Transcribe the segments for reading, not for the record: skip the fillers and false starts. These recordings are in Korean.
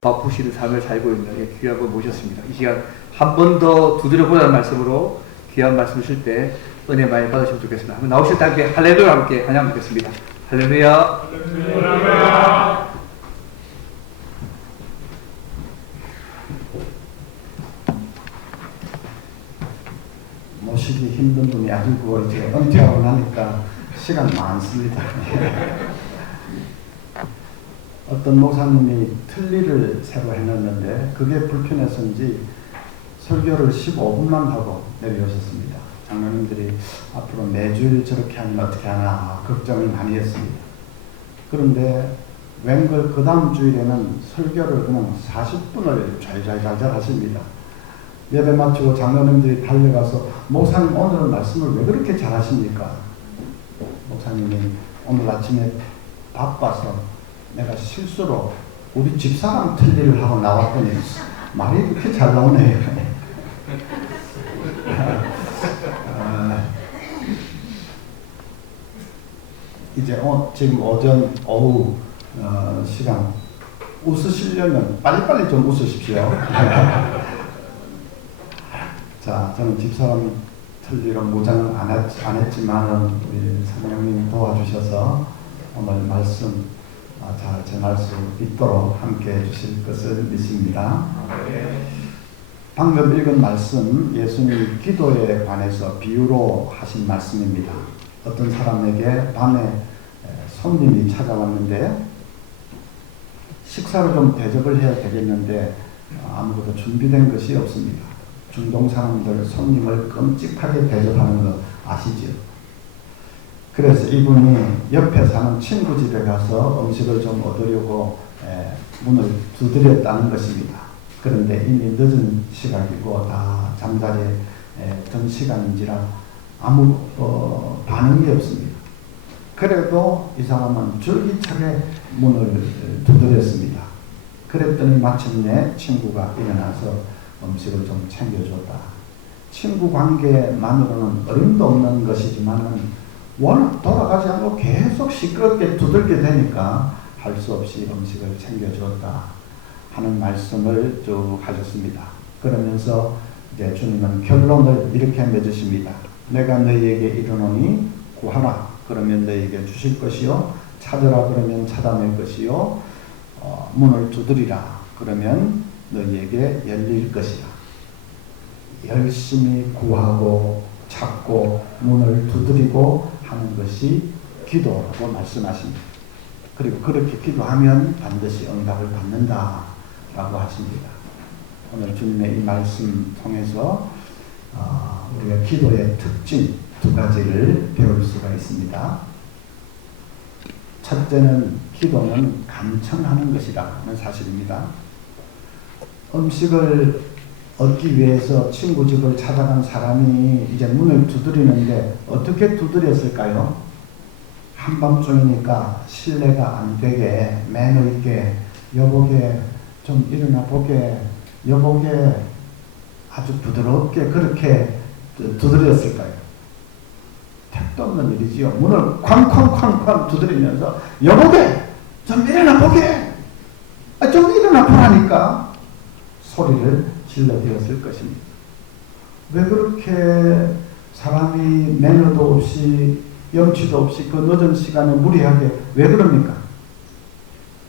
바쁘시는 삶을 살고 있는 귀한 분 모셨습니다. 이 시간 한 번 더 두드려보라는 말씀으로 귀한 말씀 주실 때 은혜 많이 받으시면 좋겠습니다. 한번 나오실 때 함께 할렐루야 함께 찬양 듣겠습니다. 할렐루야. 할렐루야. 모시기 힘든 분이 아니고 이제 은퇴하고 나니까 시간 많습니다. 어떤 목사님이 틀니를 새로 해놨는데 그게 불편해서인지 설교를 15분만 하고 내려오셨습니다. 장로님들이 앞으로 매주일 저렇게 하면 어떻게 하나 걱정을 많이 했습니다. 그런데 웬걸 그 다음 주일에는 설교를 그냥 40분을 잘잘 하십니다. 예배 마치고 장로님들이 달려가서 목사님 오늘 말씀을 왜 그렇게 잘하십니까? 목사님이 오늘 아침에 바빠서 내가 실수로 우리 집사람 틀니를 하고 나왔더니 말이 이렇게 잘 나오네요. 이제 지금 오전 오후 시간 웃으시려면 빨리빨리 좀 웃으십시오. 자, 저는 집사람 틀니로 무장을 안 했지만은 우리 사장님 도와주셔서 오늘 말씀 잘 전할 수 있도록 함께 해주실 것을 믿습니다. 방금 읽은 말씀 예수님이 기도에 관해서 비유로 하신 말씀입니다. 어떤 사람에게 밤에 손님이 찾아왔는데 식사를 좀 대접을 해야 되겠는데 아무것도 준비된 것이 없습니다. 중동 사람들 손님을 끔찍하게 대접하는 거 아시죠? 그래서 이분이 옆에 사는 친구 집에 가서 음식을 좀 얻으려고 문을 두드렸다는 것입니다. 그런데 이미 늦은 시각이고 다 잠자리에 든 시간인지라 아무 반응이 없습니다. 그래도 이 사람은 줄기차게 문을 두드렸습니다. 그랬더니 마침내 친구가 일어나서 음식을 좀 챙겨줬다. 친구 관계만으로는 어림도 없는 것이지만은 워낙 돌아가지 않고 계속 시끄럽게 두들게 되니까 할 수 없이 음식을 챙겨주었다 하는 말씀을 쭉 하셨습니다. 그러면서 이제 주님은 결론을 이렇게 맺으십니다. 내가 너희에게 이르노니 구하라 그러면 너희에게 주실 것이요 찾으라 그러면 찾아낼 것이요 문을 두드리라 그러면 너희에게 열릴 것이라. 열심히 구하고 찾고 문을 두드리고 하는 것이 기도라고 말씀하십니다. 그리고 그렇게 기도하면 반드시 응답을 받는다라고 하십니다. 오늘 주님의 이 말씀 통해서 우리가 기도의 특징 두 가지를 배울 수가 있습니다. 첫째는 기도는 간청하는 것이라는 사실입니다. 음식을 얻기 위해서 친구 집을 찾아간 사람이 이제 문을 두드리는데 어떻게 두드렸을까요? 한밤중이니까 실례가 안 되게 매너 있게 여보게 좀 일어나 보게 여보게 아주 부드럽게 그렇게 두드렸을까요? 택도 없는 일이지요. 문을 쾅쾅쾅쾅 두드리면서 여보게 좀 일어나 보게 좀 일어나 보라니까 소리를 질러대었을 것입니다. 왜 그렇게 사람이 매너도 없이 염치도 없이 그 늦은 시간에 무리하게 왜 그럽니까?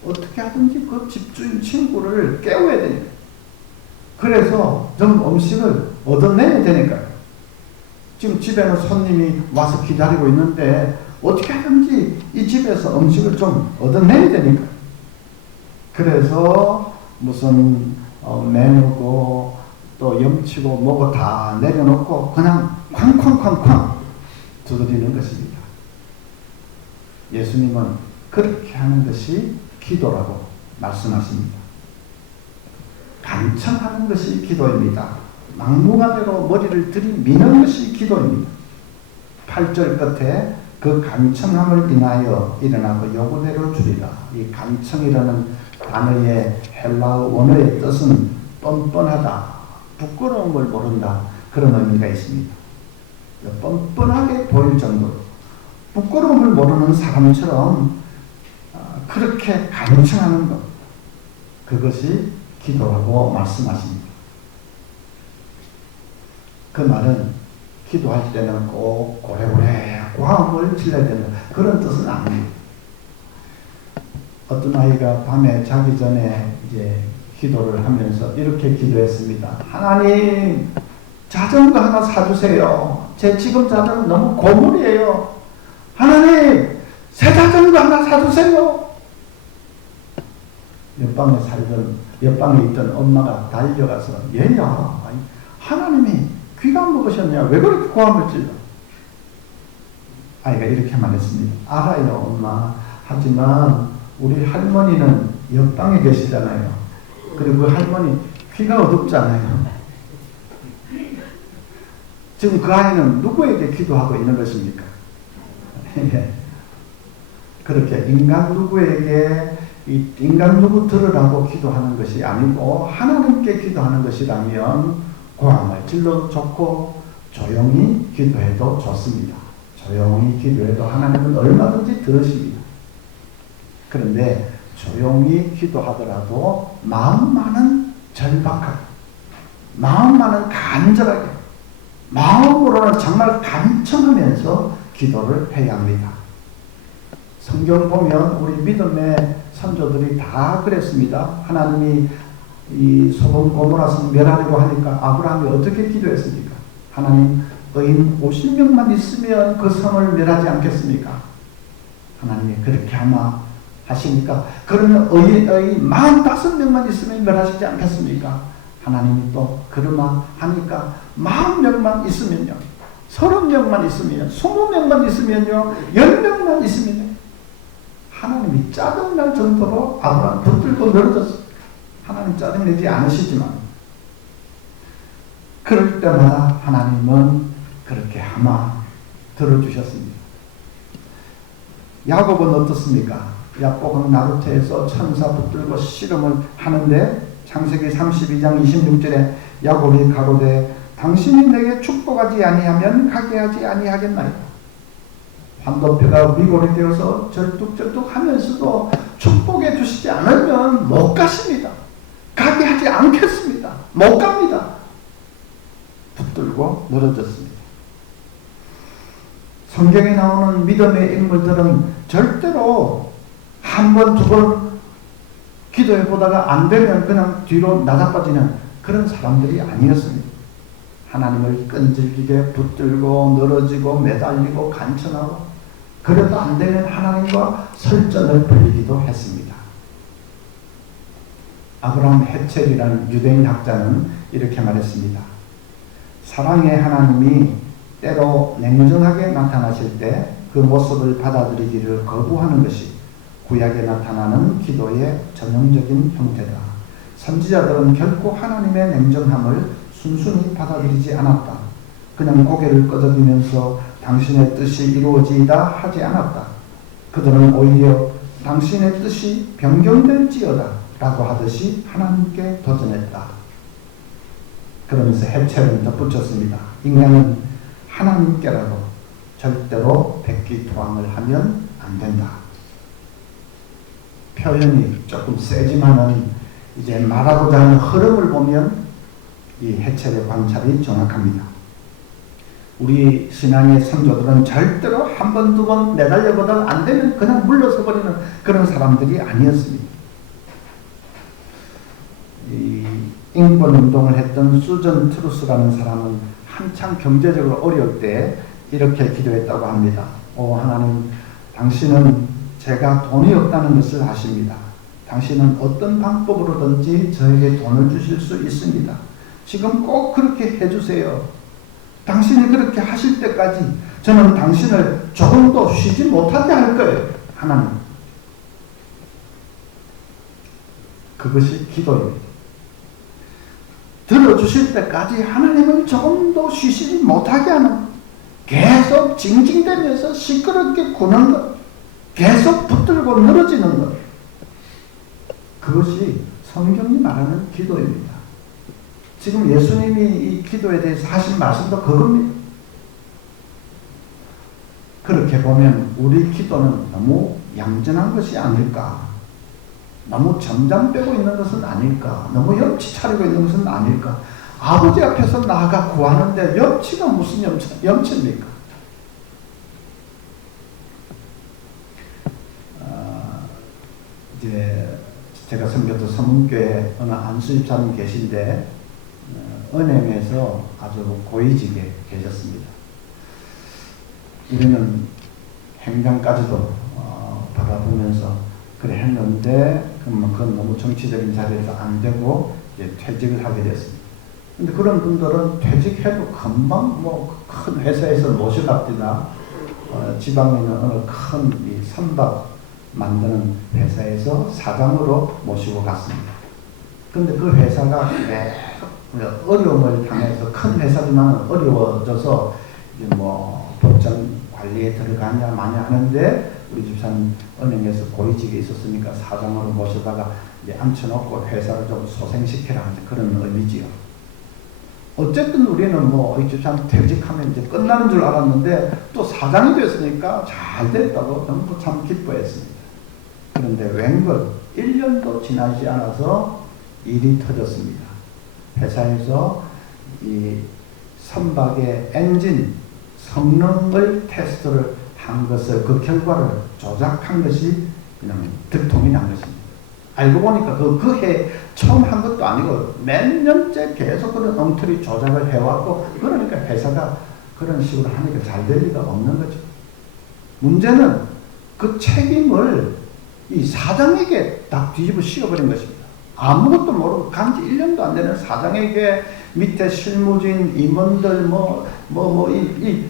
어떻게 하든지 그 집주인 친구를 깨워야 되니까. 그래서 좀 음식을 얻어내야 되니까요. 지금 집에는 손님이 와서 기다리고 있는데 어떻게 하든지 이 집에서 음식을 좀 얻어내야 되니까. 그래서 무슨 매너고 또 염치고 뭐고 다 내려놓고 그냥 쾅쾅쾅쾅 두드리는 것입니다. 예수님은 그렇게 하는 것이 기도라고 말씀하십니다. 간청하는 것이 기도입니다. 막무가내로 머리를 들이미는 것이 기도입니다. 8절 끝에 그 간청함을 인하여 일어나고 요구대로 주리라. 이 간청이라는 단어의 헬라어 원어의 뜻은 뻔뻔하다, 부끄러움을 모른다 그런 의미가 있습니다. 뻔뻔하게 보일 정도로 부끄러움을 모르는 사람처럼 그렇게 간청하는 것 그것이 기도라고 말씀하십니다. 그 말은 기도할 때는 꼭 고래고래 고함을 질러야 된다, 그런 뜻은 아닙니다. 어떤 아이가 밤에 자기 전에 이제 기도를 하면서 이렇게 기도했습니다. 하나님, 자전거 하나 사주세요. 제 지금 자전거 너무 고물이에요. 하나님, 새 자전거 하나 사주세요. 옆방에 있던 엄마가 달려가서, 얘야, 하나님이 귀가 먹으셨냐? 왜 그렇게 고함을 질러? 아이가 이렇게 말했습니다. 알아요, 엄마. 하지만 우리 할머니는 옆방에 계시잖아요. 그리고 그 할머니 귀가 어둡잖아요. 지금 그 아이는 누구에게 기도하고 있는 것입니까? 그렇게 인간 누구 들으라고 기도하는 것이 아니고 하나님께 기도하는 것이라면 고함을 질러도 좋고 조용히 기도해도 좋습니다. 조용히 기도해도 하나님은 얼마든지 들으십니다. 그런데 조용히 기도하더라도 마음만은 절박하게, 마음만은 간절하게, 마음으로는 정말 간청하면서 기도를 해야 합니다. 성경 보면 우리 믿음의 선조들이 다 그랬습니다. 하나님이 이 소돔 고모라 성 멸하려고 하니까 아브라함이 어떻게 기도했습니까? 하나님, 의인 50명만 있으면 그 성을 멸하지 않겠습니까? 하나님이 그렇게 하마 하시니까, 그러면 의인 45명만 있으면 멸하시지 않겠습니까? 하나님이 또 그러마 하니까 40명만 있으면요, 30명만 있으면요, 20명만 있으면요, 10명만 있으면요, 하나님이 짜증날 정도로 아브라함 붙들고 늘어졌어요. 하나님 짜증내지 않으시지만 그럴 때마다 하나님은 그렇게 하마 들어주셨습니다. 야곱은 어떻습니까? 야곱은 나루터에서 천사 붙들고 씨름을 하는데 창세기 32장 26절에 야곱이 가로되 당신이 내게 축복하지 아니하면 가게 하지 아니하겠나이까. 환도뼈가 위골이 되어서 절뚝절뚝 하면서도 축복해 주시지 않으면 못 가십니다. 가게 하지 않겠습니다. 못 갑니다. 붙들고 늘어졌습니다. 성경에 나오는 믿음의 인물들은 절대로 한 번, 두 번 기도해 보다가 안 되면 그냥 뒤로 나자빠지는 그런 사람들이 아니었습니다. 하나님을 끈질기게 붙들고 늘어지고 매달리고 간청하고, 그래도 안 되면 하나님과 설전을 벌이기도 했습니다. 아브라함 헤첼이라는 유대인 학자는 이렇게 말했습니다. 사랑의 하나님이 때로 냉정하게 나타나실 때 그 모습을 받아들이기를 거부하는 것이 구약에 나타나는 기도의 전형적인 형태다. 선지자들은 결코 하나님의 냉정함을 순순히 받아들이지 않았다. 그냥 고개를 끄덕이면서 당신의 뜻이 이루어지이다 하지 않았다. 그들은 오히려 당신의 뜻이 변경될지어다 라고 하듯이 하나님께 도전했다. 그러면서 해체를 덧붙였습니다. 인간은 하나님께라도 절대로 백기투항을 하면 안 된다. 표현이 조금 세지만은 이제 말하고자 하는 흐름을 보면 이 해체의 관찰이 정확합니다. 우리 신앙의 선조들은 절대로 한 번, 두 번 매달려보다 안 되면 그냥 물러서 버리는 그런 사람들이 아니었습니다. 이 인권운동을 했던 수전 트루스라는 사람은 한참 경제적으로 어려울 때 이렇게 기도했다고 합니다. 오 하나님, 당신은 제가 돈이 없다는 것을 아십니다. 당신은 어떤 방법으로든지 저에게 돈을 주실 수 있습니다. 지금 꼭 그렇게 해주세요. 당신이 그렇게 하실 때까지 저는 당신을 조금도 쉬지 못하게 할 거예요. 하나님. 그것이 기도입니다. 들어주실 때까지 하나님을 조금도 쉬지 못하게 하는, 계속 징징대면서 시끄럽게 구는 것, 계속 붙들고 늘어지는 것, 그것이 성경이 말하는 기도입니다. 지금 예수님이 이 기도에 대해서 하신 말씀도 그겁니다. 그렇게 보면 우리 기도는 너무 얌전한 것이 아닐까. 너무 점점 빼고 있는 것은 아닐까? 너무 염치 차리고 있는 것은 아닐까? 아버지 앞에서 나아가 구하는데 염치가 무슨 염치입니까? 이제 제가 섬겼던 서문교회 어느 안수집사님 계신데 은행에서 아주 고위직에 계셨습니다. 우리는 행정까지도 받아보면서 그래 했는데 그건 너무 정치적인 자리에서 안 되고 이제 퇴직을 하게 됐습니다. 근데 그런 분들은 퇴직해도 금방 뭐 큰 회사에서 모셔갑니다. 지방에 있는 어느 큰 이 선박 만드는 회사에서 사장으로 모시고 갔습니다. 근데 그 회사가 매우 어려움을 당해서 큰 회사지만 어려워져서 이제 뭐 법정 관리에 들어가냐 마냐 하는데 우리 집사님 은행에서 고위직에 있었으니까 사장으로 모셔다가 이제 앉혀놓고 회사를 좀 소생시키라 하는 그런 의미지요. 어쨌든 우리는 뭐 이 집사님 퇴직하면 이제 끝나는 줄 알았는데 또 사장이 됐으니까 잘 됐다고 너무 참 기뻐했습니다. 그런데 웬걸 1년도 지나지 않아서 일이 터졌습니다. 회사에서 이 선박의 엔진 성능을 테스트를 한 것을 그 결과를 조작한 것이 그냥 득통이 난 것입니다. 알고 보니까 그 해 처음 한 것도 아니고 몇 년째 계속 그런 엉터리 조작을 해왔고 그러니까 회사가 그런 식으로 하니까 잘 될 리가 없는 거죠. 문제는 그 책임을 이 사장에게 딱 뒤집어 씌워버린 것입니다. 아무것도 모르고 간지 1년도 안 되는 사장에게 밑에 실무진, 임원들, 이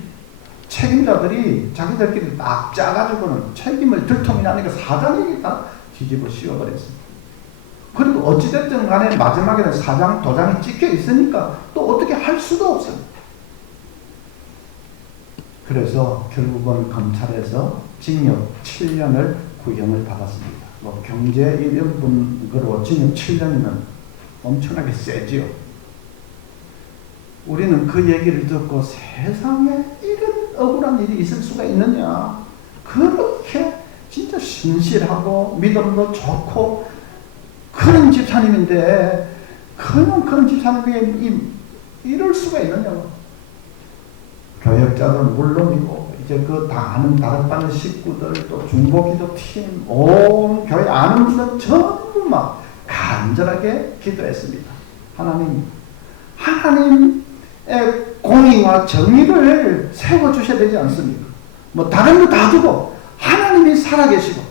책임자들이 자기들끼리 딱 짜가지고는 책임을 들통이 나니까 사장에게 딱 뒤집어 씌워버렸습니다. 그리고 어찌됐든 간에 마지막에는 사장 도장이 찍혀 있으니까 또 어떻게 할 수도 없습니다. 그래서 결국은 검찰에서 징역 7년을 구형을 받았습니다. 뭐 경제 이런 분으로 징역 7년이면 엄청나게 세지요. 우리는 그 얘기를 듣고 세상에 이런 억울한 일이 있을 수가 있느냐. 그렇게 진짜 신실하고 믿음도 좋고 그런 집사님인데 그런 집사님이 이럴 수가 있느냐고. 교역자들은 물론이고 이제 그 다 아는 다락방 식구들 또 중보기도팀 온 교회 아는 분들 전부 막 간절하게 기도했습니다. 하나님의 공의와 정의를 세워주셔야 되지 않습니까? 뭐 다른 거 다 두고 하나님이 살아계시고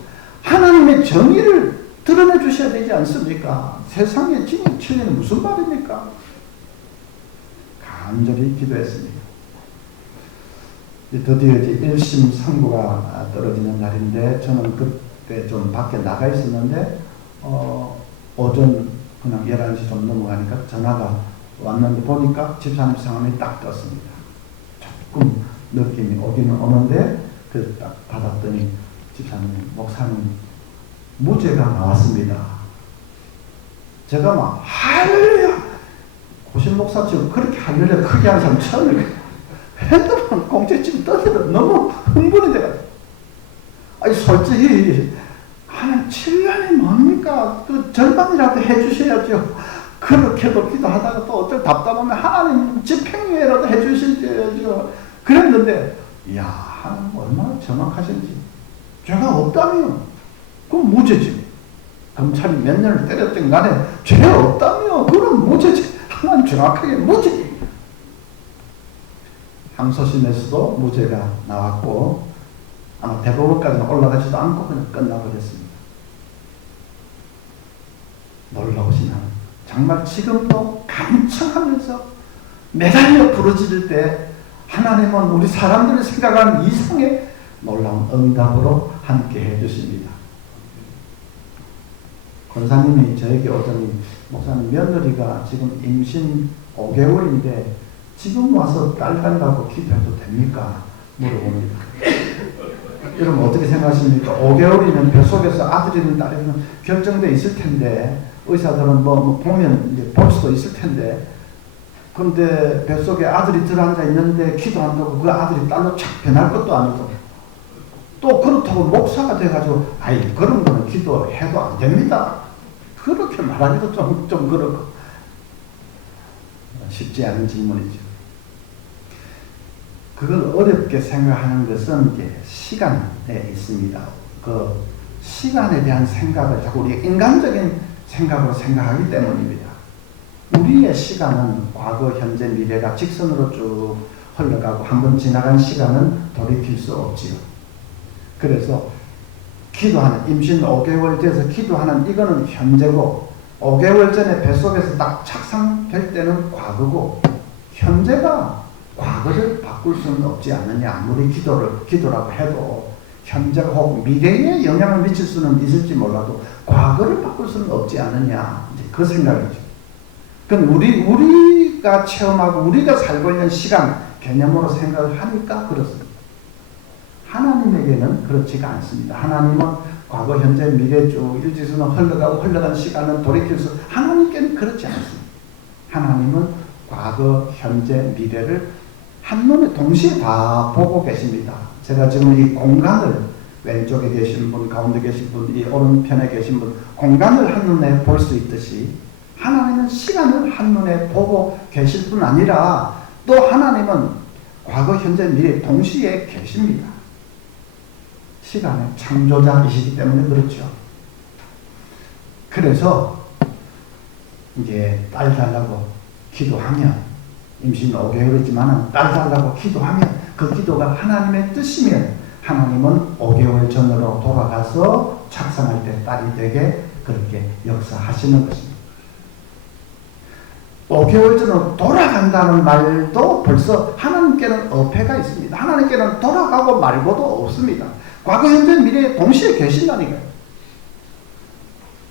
하나님의 정의를 드러내 주셔야 되지 않습니까? 세상에 징역 7년은 무슨 말입니까? 간절히 기도했습니다. 드디어 이제 1심 선고가 떨어지는 날인데 저는 그때 좀 밖에 나가 있었는데 오전 그냥 11시 좀 넘어가니까 전화가 왔는데 보니까 집사님 성함이 딱 떴습니다. 조금 느낌이 오기는 오는데 그 딱 받았더니 집사님, 목사님 무죄가 나왔습니다. 제가 막 할렐루야! 고신 목사처럼 그렇게 할렐루야 크게 하는 사람 처음이에요. 핸드폰 공채집 떠들어 너무 흥분이 돼가지고 아니 솔직히 한 7년이 뭡니까? 그 절반이라도 해주셔야죠. 그렇게도 기도하다가 또 어쩔 답답하면 하나님 집행유예라도 해주시죠. 그랬는데 이야 하나님 얼마나 정확하신지. 죄가 없다며 그건 무죄지. 검찰이 몇 년을 때렸든 간에 죄 없다며 그건 무죄지. 하나님 정확하게 무죄. 항소심에서도 무죄가 나왔고 아마 대법원까지는 올라가지도 않고 그냥 끝나버렸습니다. 놀라우신 하나님. 정말 지금도 간청하면서 매달려 부르짖을 때 하나님은 우리 사람들이 생각하는 이상의 놀라운 응답으로 함께 해주십니다. 권사님이 저에게 오더니 목사님 며느리가 지금 임신 5개월인데 지금 와서 딸 달라고 기도해도 됩니까? 물어봅니다. 여러분 어떻게 생각하십니까? 5개월이면 뱃속에서 아들이든 딸이든 결정돼 있을 텐데 의사들은 뭐 보면 이제 볼 수도 있을 텐데 그런데 뱃속에 아들이 들어앉아 있는데 기도한다고 그 아들이 딸로 착 변할 것도 아니고 또 그렇다고 목사가 돼가지고 아이 그런 거는 기도해도 안 됩니다. 그렇게 말하기도 좀 그렇고 쉽지 않은 질문이죠. 그걸 어렵게 생각하는 것은 이제 시간에 있습니다. 그 시간에 대한 생각을 자꾸 우리 인간적인 생각으로 생각하기 때문입니다. 우리의 시간은 과거, 현재, 미래가 직선으로 쭉 흘러가고 한번 지나간 시간은 돌이킬 수 없지요. 그래서 기도하는 임신 5개월 돼서 기도하는 이거는 현재고 5개월 전에 뱃속에서 딱 착상될 때는 과거고 현재가 과거를 바꿀 수는 없지 않느냐. 아무리 기도라고 해도 현재가 혹 미래에 영향을 미칠 수는 있을지 몰라도 과거를 바꿀 수는 없지 않느냐. 이제 그 생각이죠. 그럼 우리가 체험하고 우리가 살고 있는 시간 개념으로 생각을 하니까 그렇습니다. 하나님에게는 그렇지가 않습니다. 하나님은 과거, 현재, 미래 쭉 일지수는 흘러간 시간은 돌이킬 수, 하나님께는 그렇지 않습니다. 하나님은 과거, 현재, 미래를 한눈에 동시에 다 보고 계십니다. 제가 지금 이 공간을 왼쪽에 계신 분, 가운데 계신 분, 이 오른편에 계신 분, 공간을 한눈에 볼 수 있듯이 하나님은 시간을 한눈에 보고 계실 뿐 아니라 또 하나님은 과거, 현재, 미래 동시에 계십니다. 시간의 창조자이시기 때문에 그렇죠. 그래서 이제 딸 달라고 기도하면 임신 5개월이지만 딸 달라고 기도하면 그 기도가 하나님의 뜻이면 하나님은 5개월 전으로 돌아가서 착상할 때 딸이 되게 그렇게 역사하시는 것입니다. 5개월 전으로 돌아간다는 말도 벌써 하나님께는 어폐가 있습니다. 하나님께는 돌아가고 말고도 없습니다. 과거, 현재, 미래에 동시에 계신다니까요.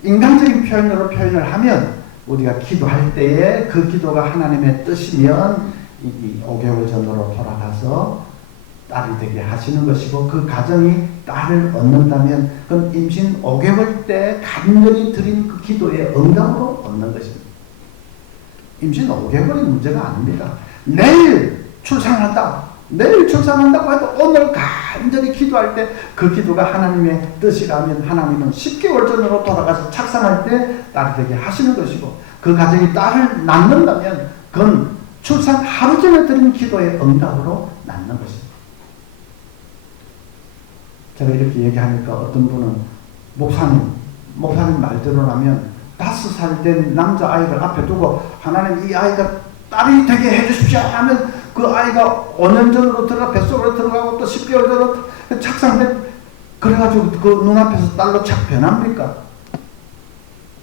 인간적인 표현으로 표현을 하면 우리가 기도할 때에 그 기도가 하나님의 뜻이면 이 5개월 전으로 돌아가서 딸이 되게 하시는 것이고 그 가정이 딸을 얻는다면 그건 임신 5개월 때 간절히 드린 그 기도의 응답으로 얻는 것입니다. 임신 5개월이 문제가 아닙니다. 내일 출산한다. 내일 출산한다고 해도 오늘 간절히 기도할 때 그 기도가 하나님의 뜻이라면 하나님은 10개월 전으로 돌아가서 착상할 때 딸이 되게 하시는 것이고 그 가정이 딸을 낳는다면 그건 출산 하루 전에 드린 기도의 응답으로 낳는 것입니다. 제가 이렇게 얘기하니까 어떤 분은 목사님 말대로라면 5살 된 남자아이를 앞에 두고 하나님 이 아이가 딸이 되게 해주십시오 하면 그 아이가 5년 전으로 뱃속으로 들어가고 또 10개월 전으로 착상돼 그래가지고 그 눈앞에서 딸로 착 변합니까?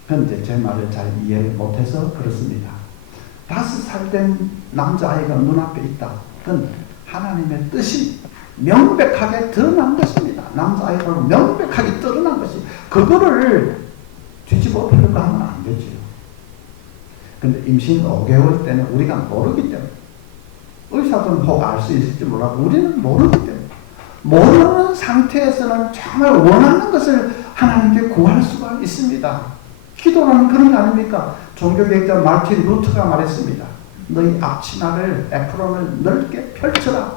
그런데 제 말을 잘 이해를 못해서 그렇습니다. 5살 된 남자아이가 눈앞에 있다. 그건 하나님의 뜻이 명백하게 드러난 것입니다. 남자아이가 명백하게 드러난 것이 그거를 뒤집어 엎으려고 하면 안 되지요. 근데 임신 5개월 때는 우리가 모르기 때문에 의사들은 혹 알 수 있을지 몰라도 우리는 모르기 때문에 모르는 상태에서는 정말 원하는 것을 하나님께 구할 수가 있습니다. 기도라는 그런 거 아닙니까? 종교개혁자 마르틴 루터가 말했습니다. 너희 앞치마를 에프론을 넓게 펼쳐라.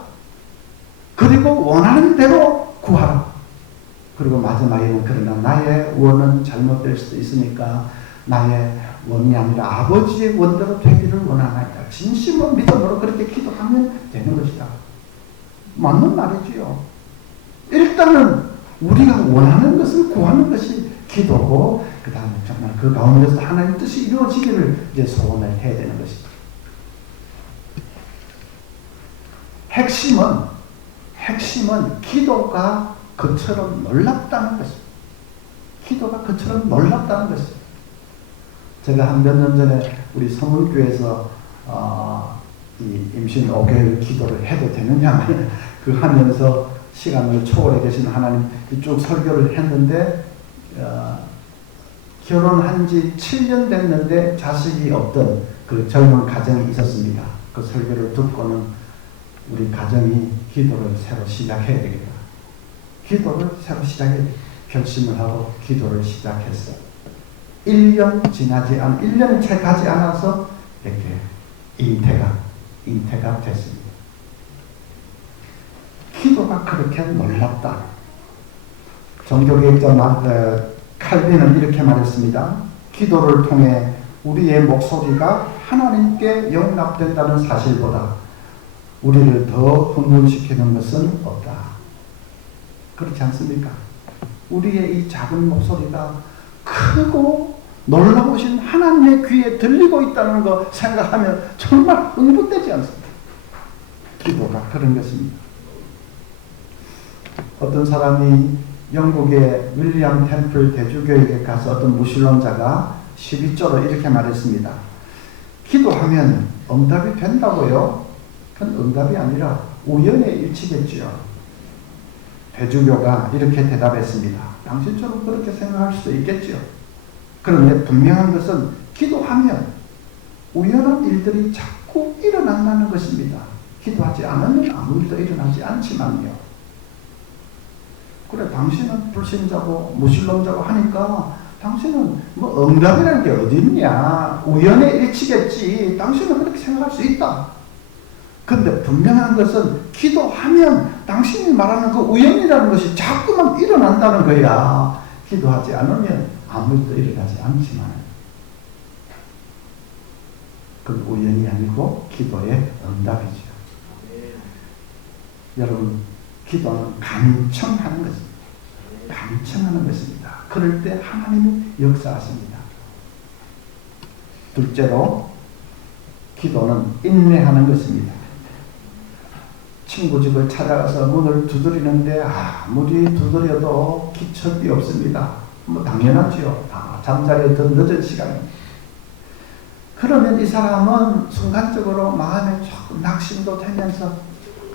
그리고 원하는 대로 구하라. 그리고 마지막에는 그러나 나의 원은 잘못될 수도 있으니까 나의 원이 아니라 아버지의 원대로 되기를 원하나이다. 진심으로 믿음으로 그렇게 기도하면 되는 것이다. 맞는 말이지요. 일단은 우리가 원하는 것을 구하는 것이 기도고 그 다음에 정말 그 가운데서 하나님의 뜻이 이루어지기를 이제 소원을 해야 되는 것입니다. 핵심은 기도가 그처럼 놀랍다는 것입니다. 기도가 그처럼 놀랍다는 것입니다. 제가 한 몇 년 전에 우리 서문교에서 이 임신 5개월 기도를 해도 되느냐면 그 하면서 시간을 초월해 계신 하나님 쭉 설교를 했는데 결혼한 지 7년 됐는데 자식이 없던 그 젊은 가정이 있었습니다. 그 설교를 듣고는 우리 가정이 기도를 새로 시작해야 되겠다. 기도를 새로 시작해 결심을 하고 기도를 시작했어요. 1년 지나지 않, 1년이 채 가지 않아서 이렇게 잉태가 됐습니다. 기도가 그렇게 놀랍다. 종교개혁자 칼빈은 이렇게 말했습니다. 기도를 통해 우리의 목소리가 하나님께 용납된다는 사실보다 우리를 더 흥분시키는 것은 없다. 그렇지 않습니까? 우리의 이 작은 목소리가 크고 놀라우신 하나님의 귀에 들리고 있다는 거 생각하면 정말 흥분되지 않습니까? 기도가 그런 것입니다. 어떤 사람이 영국의 윌리엄 템플 대주교에게 가서 어떤 무신론자가 12조로 이렇게 말했습니다. 기도하면 응답이 된다고요? 그건 응답이 아니라 우연의 일치겠지요. 대주교가 이렇게 대답했습니다. 당신처럼 그렇게 생각할 수도 있겠지요. 그런데 분명한 것은 기도하면 우연한 일들이 자꾸 일어난다는 것입니다. 기도하지 않으면 아무 일도 일어나지 않지만요. 그래, 당신은 불신자고 무신론자고 하니까 당신은 뭐 응답이라는 게 어디 있냐, 우연의 일치겠지, 당신은 그렇게 생각할 수 있다. 근데 분명한 것은 기도하면 당신이 말하는 그 우연이라는 것이 자꾸만 일어난다는 거야. 기도하지 않으면 아무 일도 일어나지 않지만 그건 우연이 아니고 기도의 응답이죠. 여러분, 기도는 간청하는 것입니다. 간청하는 것입니다. 그럴 때 하나님이 역사하십니다. 둘째로, 기도는 인내하는 것입니다. 친구 집을 찾아가서 문을 두드리는데 아무리 두드려도 기척이 없습니다. 뭐 당연하지요. 다 잠자리에 더 늦은 시간입니다. 그러면 이 사람은 순간적으로 마음에 조금 낙심도 되면서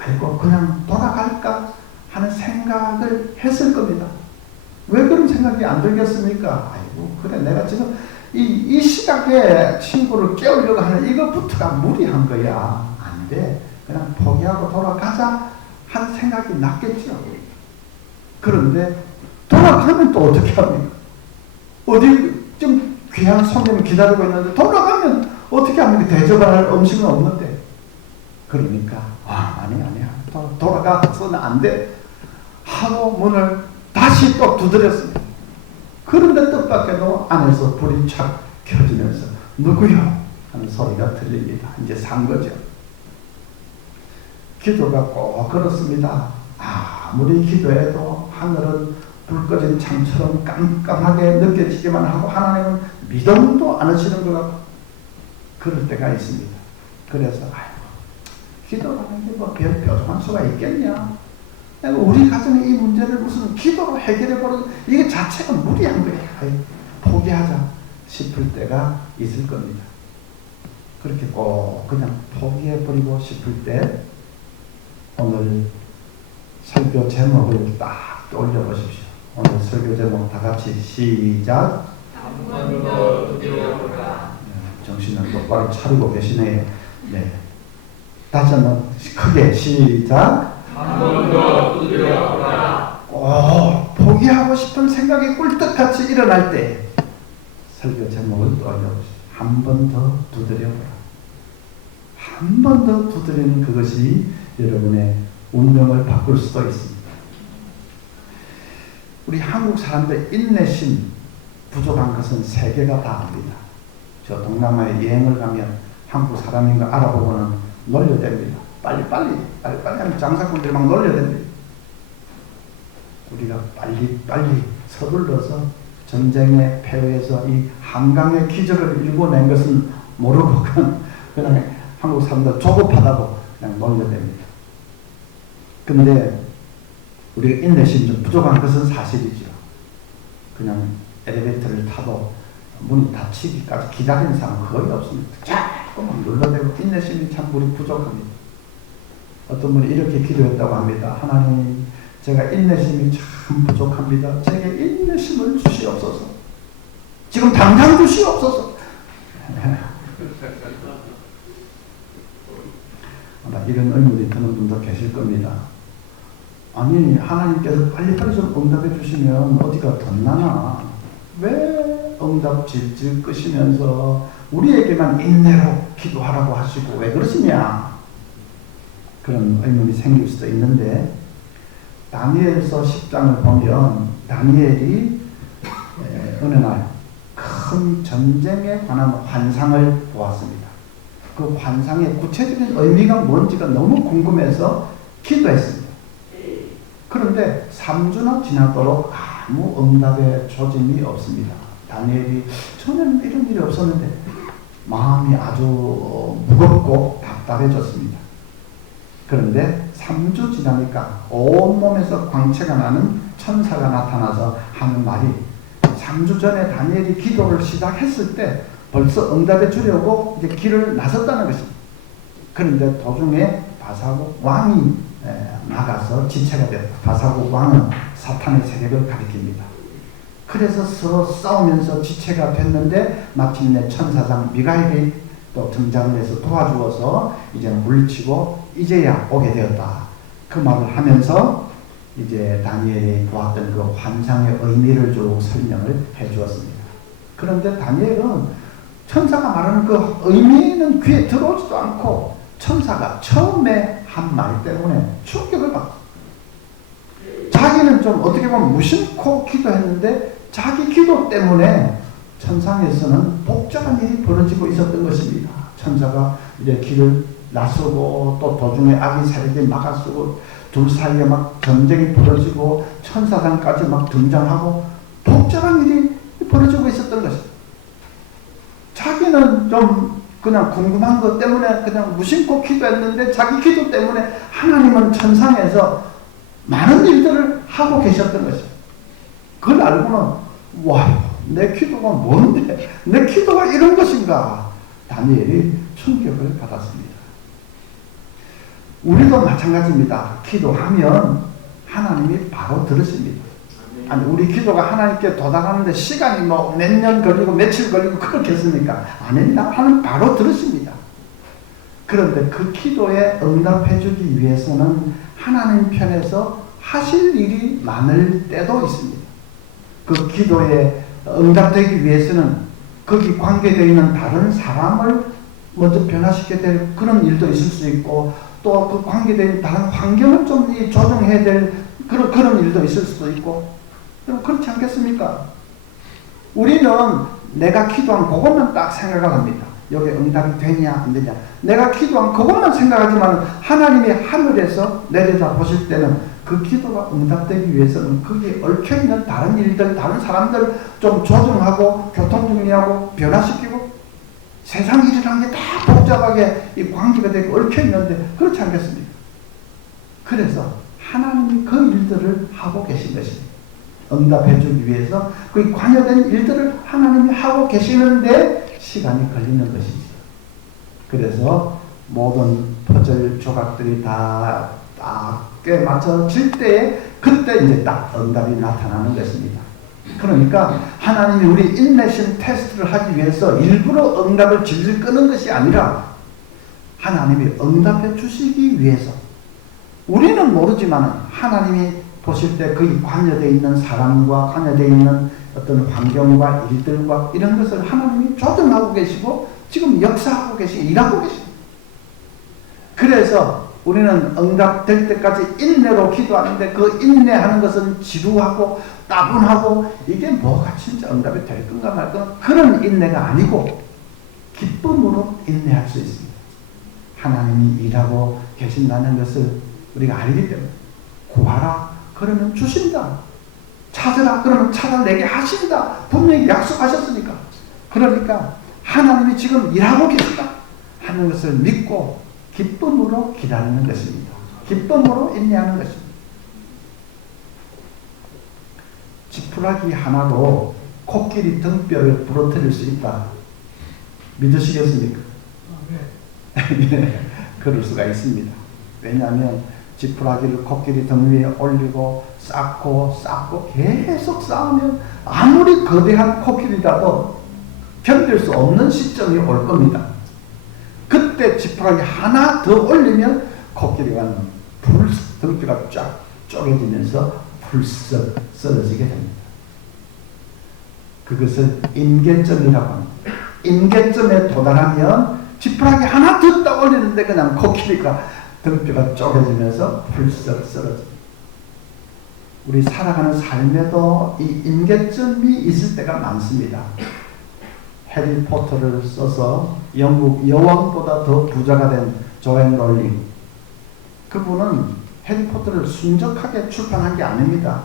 아이고 그냥 돌아갈까 하는 생각을 했을 겁니다. 왜 그런 생각이 안 들겠습니까? 아이고 그래 내가 지금 이 시각에 친구를 깨우려고 하는 이것부터가 무리한 거야. 안 돼. 그냥 포기하고 돌아가자 하는 생각이 났겠죠. 그런데 돌아가면 또 어떻게 합니까? 어디 좀 귀한 손님이 기다리고 있는데 돌아가면 어떻게 합니까? 대접할 음식은 없는데. 그러니까 아니야. 돌아가서는 안 돼. 하고 문을 다시 또 두드렸습니다. 그런데 뜻밖에도 안에서 불이 착 켜지면서 누구요? 하는 소리가 들립니다. 이제 산 거죠. 기도가 꼭 그렇습니다. 아무리 기도해도 하늘은 불 꺼진 창처럼 깜깜하게 느껴지기만 하고 하나님은 믿음도 안 하시는 것 같고 그럴 때가 있습니다. 그래서 기도라는 게 뭐 별 뾰족한 수가 있겠냐? 우리 가정의 이 문제를 무슨 기도로 해결해버리는 이게 자체가 무리한 거예요. 포기하자 싶을 때가 있을 겁니다. 그렇게 꼭 그냥 포기해버리고 싶을 때 오늘 설교 제목을 딱 떠올려보십시오. 오늘 설교 제목 다 같이 시작. 한 번 더 두드려보라. 정신을 똑바로 차리고 계시네요. 네. 다시 한번 크게 시작. 한 번 더 두드려보라. 포기하고 싶은 생각이 꿀떡같이 일어날 때 설교 제목을 떠올려보십시오. 한 번 더 두드려보라. 한 번 더 두드리는 그것이 여러분의 운명을 바꿀 수도 있습니다. 우리 한국 사람들 인내심 부족한 것은 세계가 다 압니다. 저 동남아에 여행을 가면 한국 사람인 거 알아보고는 놀려댑니다. 빨리 하면 장사꾼들이 막 놀려댑니다. 우리가 빨리 서둘러서 전쟁의 폐허에서 이 한강의 기적을 일궈낸 것은 모르고 그냥 한국 사람들 조급하다고 그냥 놀려댑니다. 근데 우리가 인내심이 좀 부족한 것은 사실이죠. 그냥 엘리베이터를 타도 문이 닫히기까지 기다리는 사람은 거의 없습니다. 자꾸만 눌러대고 인내심이 참 우리 부족합니다. 어떤 분이 이렇게 기도했다고 합니다. 하나님, 제가 인내심이 참 부족합니다. 제게 인내심을 주시옵소서. 지금 당장 주시옵소서. 이런 의문이 드는 분도 계실 겁니다. 아니, 하나님께서 빨리빨리 좀 응답해 주시면 어디가 덧나나? 왜 응답 질질 끄시면서 우리에게만 인내로 기도하라고 하시고 왜 그러시냐? 그런 의문이 생길 수도 있는데 다니엘서 10장을 보면 다니엘이 어느 날 큰 전쟁에 관한 환상을 보았습니다. 그 환상의 구체적인 의미가 뭔지가 너무 궁금해서 기도했습니다. 그런데 3주나 지나도록 아무 응답의 조짐이 없습니다. 다니엘이 전에는 이런 일이 없었는데 마음이 아주 무겁고 답답해졌습니다. 그런데 3주 지나니까 온몸에서 광채가 나는 천사가 나타나서 하는 말이 3주 전에 다니엘이 기도를 시작했을 때 벌써 응답해 주려고 이제 길을 나섰다는 것입니다. 그런데 도중에 바사국 왕이 나가서 지체가 됐다. 바사국 왕은 사탄의 세력을 가리킵니다. 그래서 서로 싸우면서 지체가 됐는데 마침내 천사장 미가엘이 또 등장을 해서 도와주어서 이제 물리치고 이제야 오게 되었다. 그 말을 하면서 이제 다니엘이 보았던 그 환상의 의미를 쭉 설명을 해 주었습니다. 그런데 다니엘은 천사가 말하는 그 의미는 귀에 들어오지도 않고 천사가 처음에 한 말 때문에 충격을 받고 자기는 좀 어떻게 보면 무심코 기도했는데 자기 기도 때문에 천상에서는 복잡한 일이 벌어지고 있었던 것입니다. 천사가 이제 길을 나서고 또 도중에 악의 세력이 막아서고 둘 사이에 막 전쟁이 벌어지고 천사장까지 막 등장하고 복잡한 일이 벌어지고 있었던 것입니다. 자기는 좀 그냥 궁금한 것 때문에 그냥 무심코 기도했는데 자기 기도 때문에 하나님은 천상에서 많은 일들을 하고 계셨던 것입니다. 그걸 알고는 와, 내 기도가 뭔데? 내 기도가 이런 것인가? 다니엘이 충격을 받았습니다. 우리도 마찬가지입니다. 기도하면 하나님이 바로 들으십니다. 아니, 우리 기도가 하나님께 도달하는데 시간이 뭐 몇 년 걸리고 며칠 걸리고 그렇겠습니까? 아닙니다. 하나님 바로 들으십니다. 그런데 그 기도에 응답해 주기 위해서는 하나님 편에서 하실 일이 많을 때도 있습니다. 그 기도에 응답되기 위해서는 거기 관계되어 있는 다른 사람을 먼저 변화시켜야 될 그런 일도 있을 수 있고 또 그 관계된 다른 환경을 좀 조정해야 될 그런 일도 있을 수도 있고 그렇지 않겠습니까? 우리는 내가 기도한 그것만 딱 생각을 합니다. 여기 응답이 되냐 안 되냐 내가 기도한 그것만 생각하지만 하나님이 하늘에서 내려다 보실 때는 그 기도가 응답되기 위해서는 거기에 얽혀있는 다른 일들 다른 사람들 좀 조정하고 교통정리하고 변화시키고 세상 일이라는 게 다 복잡하게 이 관계가 되고 얽혀있는데 그렇지 않겠습니까? 그래서 하나님이 그 일들을 하고 계신 것입니다. 응답해 주기 위해서 그 관여된 일들을 하나님이 하고 계시는데 시간이 걸리는 것이죠. 그래서 모든 퍼즐 조각들이 다 꽤 맞춰질 때에 그때 이제 딱 응답이 나타나는 것입니다. 그러니까 하나님이 우리 인내심 테스트를 하기 위해서 일부러 응답을 질질 끄는 것이 아니라 하나님이 응답해 주시기 위해서 우리는 모르지만 하나님이 보실 때 거기 관여되어 있는 사람과 관여되어 있는 어떤 환경과 일들과 이런 것을 하나님이 조정하고 계시고 지금 역사하고 계시고 일하고 계십니다. 그래서 우리는 응답될 때까지 인내로 기도하는데 그 인내하는 것은 지루하고 따분하고 이게 뭐가 진짜 응답이 될 건가 말 건가 그런 인내가 아니고 기쁨으로 인내할 수 있습니다. 하나님이 일하고 계신다는 것을 우리가 알기 때문에 구하라 그러면 주신다. 찾으라 그러면 찾아내게 하신다. 분명히 약속하셨으니까. 그러니까 하나님이 지금 일하고 계신다 하는 것을 믿고 기쁨으로 기다리는 것입니다. 기쁨으로 인내하는 것입니다. 지푸라기 하나로 코끼리 등뼈를 부러뜨릴 수 있다. 믿으시겠습니까? 네, 그럴 수가 있습니다. 왜냐하면 지푸라기를 코끼리 등 위에 올리고 쌓고 계속 쌓으면 아무리 거대한 코끼리라도 견딜 수 없는 시점이 올 겁니다. 그때 지푸라기 하나 더 올리면 코끼리가 등뼈가 쫙 쪼개지면서 불썩 쓰러지게 됩니다. 그것을 임계점이라고 합니다. 임계점에 도달하면 지푸라기 하나 더 떠 올리는데 그냥 코끼리가 등뼈가 쪼개지면서 불썩 쓰러집니다. 우리 살아가는 삶에도 이 임계점이 있을 때가 많습니다. 해리포터를 써서 영국 여왕보다 더 부자가 된 조앤 롤링. 그분은 해리포터를 순적하게 출판한 게 아닙니다.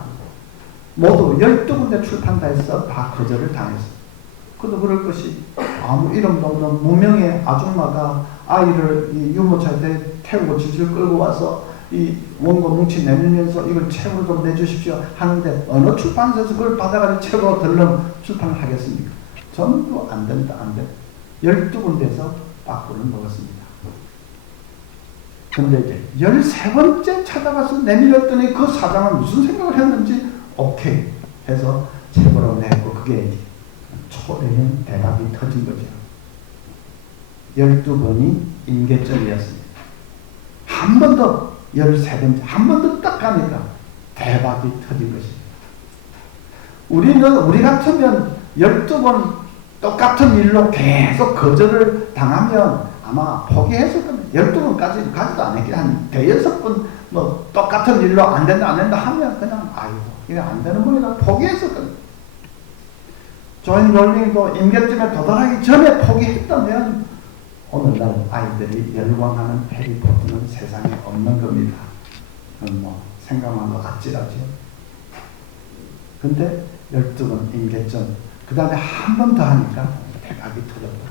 모두 12군데 출판다 해서 다 거절을 당했어요. 그도 그럴 것이 아무 이름도 없는 무명의 아줌마가 아이를 이 유모차에 태우고 질질 끌고 와서 이 원고 뭉치 내밀면서 이걸 책으로 좀 내주십시오 하는데 어느 출판사에서 그걸 받아가지고 책으로 덜렁 출판을 하겠습니까? 전부 안 된다, 안 돼. 12군데에서 빠꾸를 먹었습니다. 근데 이제 13번째 찾아가서 내밀었더니 그 사장은 무슨 생각을 했는지 오케이 해서 책으로 내고 그게 초래인 대박이 터진 거죠. 12번이 임계점이었습니다. 한 번 더 13번째 한 번 더 딱 가니까 대박이 터진 것입니다. 우리 같으면 12번 똑같은 일로 계속 거절을 당하면 아마 포기했을 겁니다. 12번까지 가지도 않았겠지. 한 대여섯 번 뭐 똑같은 일로 안 된다 하면 그냥 아이고 이게 안 되는 분이라 포기했을 겁니다. 조앤 롤링도 임계점에 도달하기 전에 포기했다면 오늘날 아이들이 열광하는 해리포터는 세상에 없는 겁니다. 뭐 생각만 거 아찔하죠. 근데 12번 임계점 그 다음에 한 번 더 하니까 대박이 터졌다.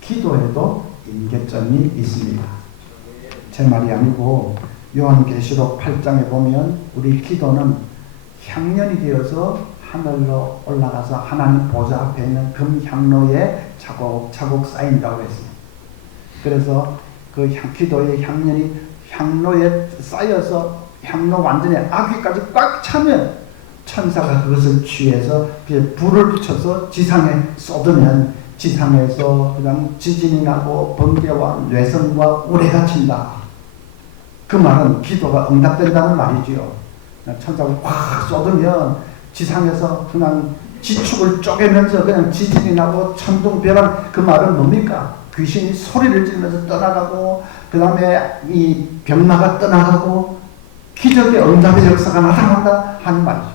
기도에도 임계점이 있습니다. 제 말이 아니고 요한계시록 8장에 보면 우리 기도는 향연이 되어서 하늘로 올라가서 하나님 보좌 앞에 있는 금향로에 차곡차곡 쌓인다고 했습니다. 그래서 그 기도의 향연이 향로에 쌓여서 향로 완전히 아귀까지 꽉 차면 천사가 그것을 취해서 불을 붙여서 지상에 쏟으면 지상에서 그냥 지진이 나고 번개와 뇌성과 우레가 친다. 그 말은 기도가 응답된다는 말이지요. 천사가 꽉 쏟으면 지상에서 그냥 지축을 쪼개면서 그냥 지진이 나고 천둥벼락. 그 말은 뭡니까? 귀신이 소리를 지르면서 떠나가고 그 다음에 이 병마가 떠나가고 기적의 응답의 역사가 나타난다 하는 말이죠.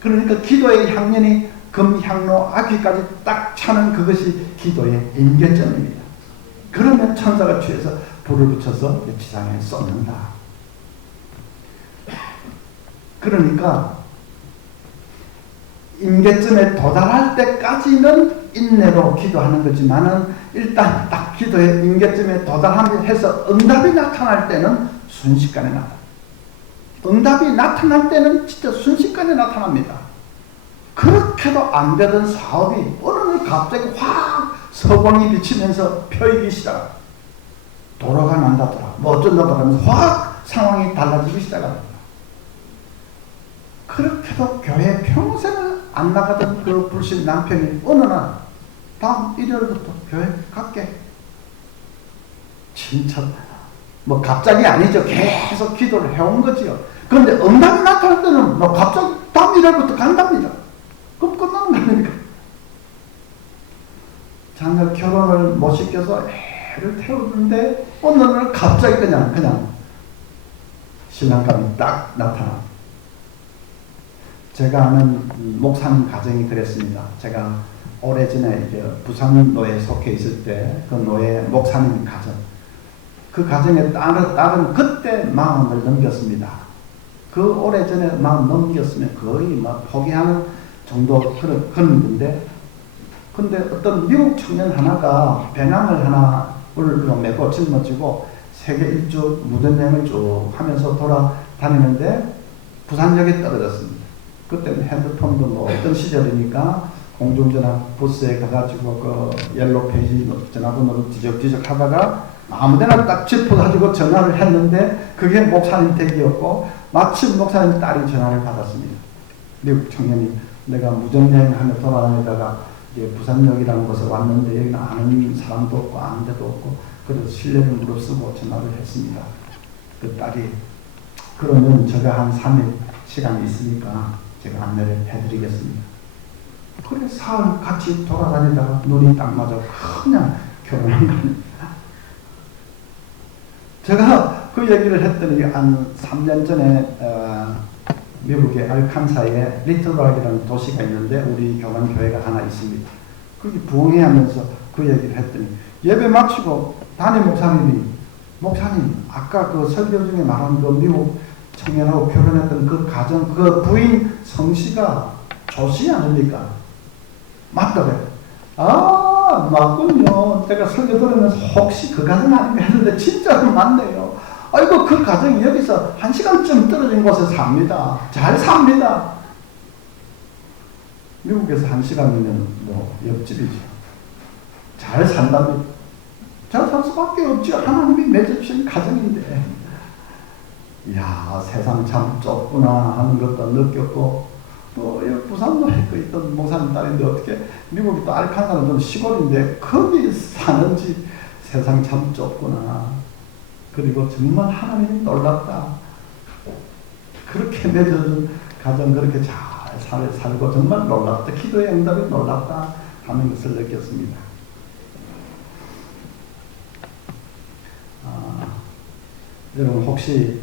그러니까 기도의 향연이 금향로 아귀까지 딱 차는 그것이 기도의 임계점입니다. 그러면 천사가 취해서 불을 붙여서 지상에 쏟는다. 그러니까 임계점에 도달할 때까지는 인내로 기도하는 거지만은 일단 딱 기도의 임계점에 도달해서 응답이 나타날 때는 순식간에 나타납니다. 응답이 나타날 때는 진짜 순식간에 나타납니다. 그렇게도 안 되던 사업이 어느 날 갑자기 확 서광이 비치면서 펴이기 시작합니다. 도로가 난다더라 뭐 어쩐다더라 하면서 확 상황이 달라지기 시작합니다. 그렇게도 교회 평생을 안 나가던 그 불신 남편이 어느 날 다음 일요일부터 교회 갈게. 진짜 뭐 갑자기 아니죠. 계속 기도를 해온 거지요. 그런데 응답이 나타날 때는 뭐 갑자기 다음 일요일부터 간답니다. 그럼 끝나는 거 아닙니까? 장가 결혼을 못 시켜서 애를 태우는데 어느 날 갑자기 그냥 신랑감이 딱 나타나. 제가 아는 목사님 가정이 그랬습니다. 제가 오래전에 이제 부산 노예에 속해 있을 때 그 노예 목사님 가정, 그 가정의 딸은 그때 마음을 넘겼습니다. 그 오래전에 마음 넘겼으면 거의 막 포기하는 정도 그런 건데, 근데 어떤 미국 청년 하나가 배낭을 하나를 메고 짊어지고 세계 일주 무전여행을 쭉 하면서 돌아다니는데 부산역에 떨어졌습니다. 그때는 핸드폰도 뭐 어떤 시절이니까 공중전화 부스에 가가지고 그 옐로 페이지 전화번호를 뒤적뒤적 하다가 아무데나 딱 짚어가지고 전화를 했는데 그게 목사님 댁이었고 마침 목사님 딸이 전화를 받았습니다. 미국 청년이 내가 무전여행하며 돌아다니다가 이제 부산역이라는 곳에 왔는데 여기는 아는 사람도 없고 아는 데도 없고 그래서 신뢰를 무릅쓰고 전화를 했습니다. 그 딸이 그러면 제가 한 3일 시간이 있으니까 제가 안내를 해드리겠습니다. 그래 사흘 같이 돌아다니다가 눈이 딱 맞아 그냥 결혼한 겁니다. 제가 그 얘기를 했더니 한 3년 전에 미국의 알칸사에 리틀락이라는 도시가 있는데 우리 교만 교회가 하나 있습니다. 거기 부흥회 하면서 그 얘기를 했더니 예배 마치고 담임 목사님이 목사님 아까 그 설교 중에 말한 그 미국 청년하고 결혼했던 그 가정 그 부인 성씨가 조씨 아닙니까? 맞다고요. 아 맞군요. 제가 설교 들으면서 혹시 그 가정 아닌가 했는데 진짜로 맞네요. 아이고 그 가정이 여기서 1시간쯤 떨어진 곳에 삽니다. 잘 삽니다. 미국에서 1시간이면 뭐 옆집이죠. 잘 산답니다. 잘 살 수밖에 없죠. 하나님이 맺어주신 가정인데. 이야 세상 참 좁구나 하는 것도 느꼈고 또 부산도 있던 목사님 딸인데 어떻게 미국이 또 알칸사는 좀 시골인데 거기 사는지 세상 참 좁구나. 그리고 정말 하나님이 놀랍다. 그렇게 맺어준 가정 그렇게 잘 살고 정말 놀랍다. 기도의 응답이 놀랍다 하는 것을 느꼈습니다. 여러분 혹시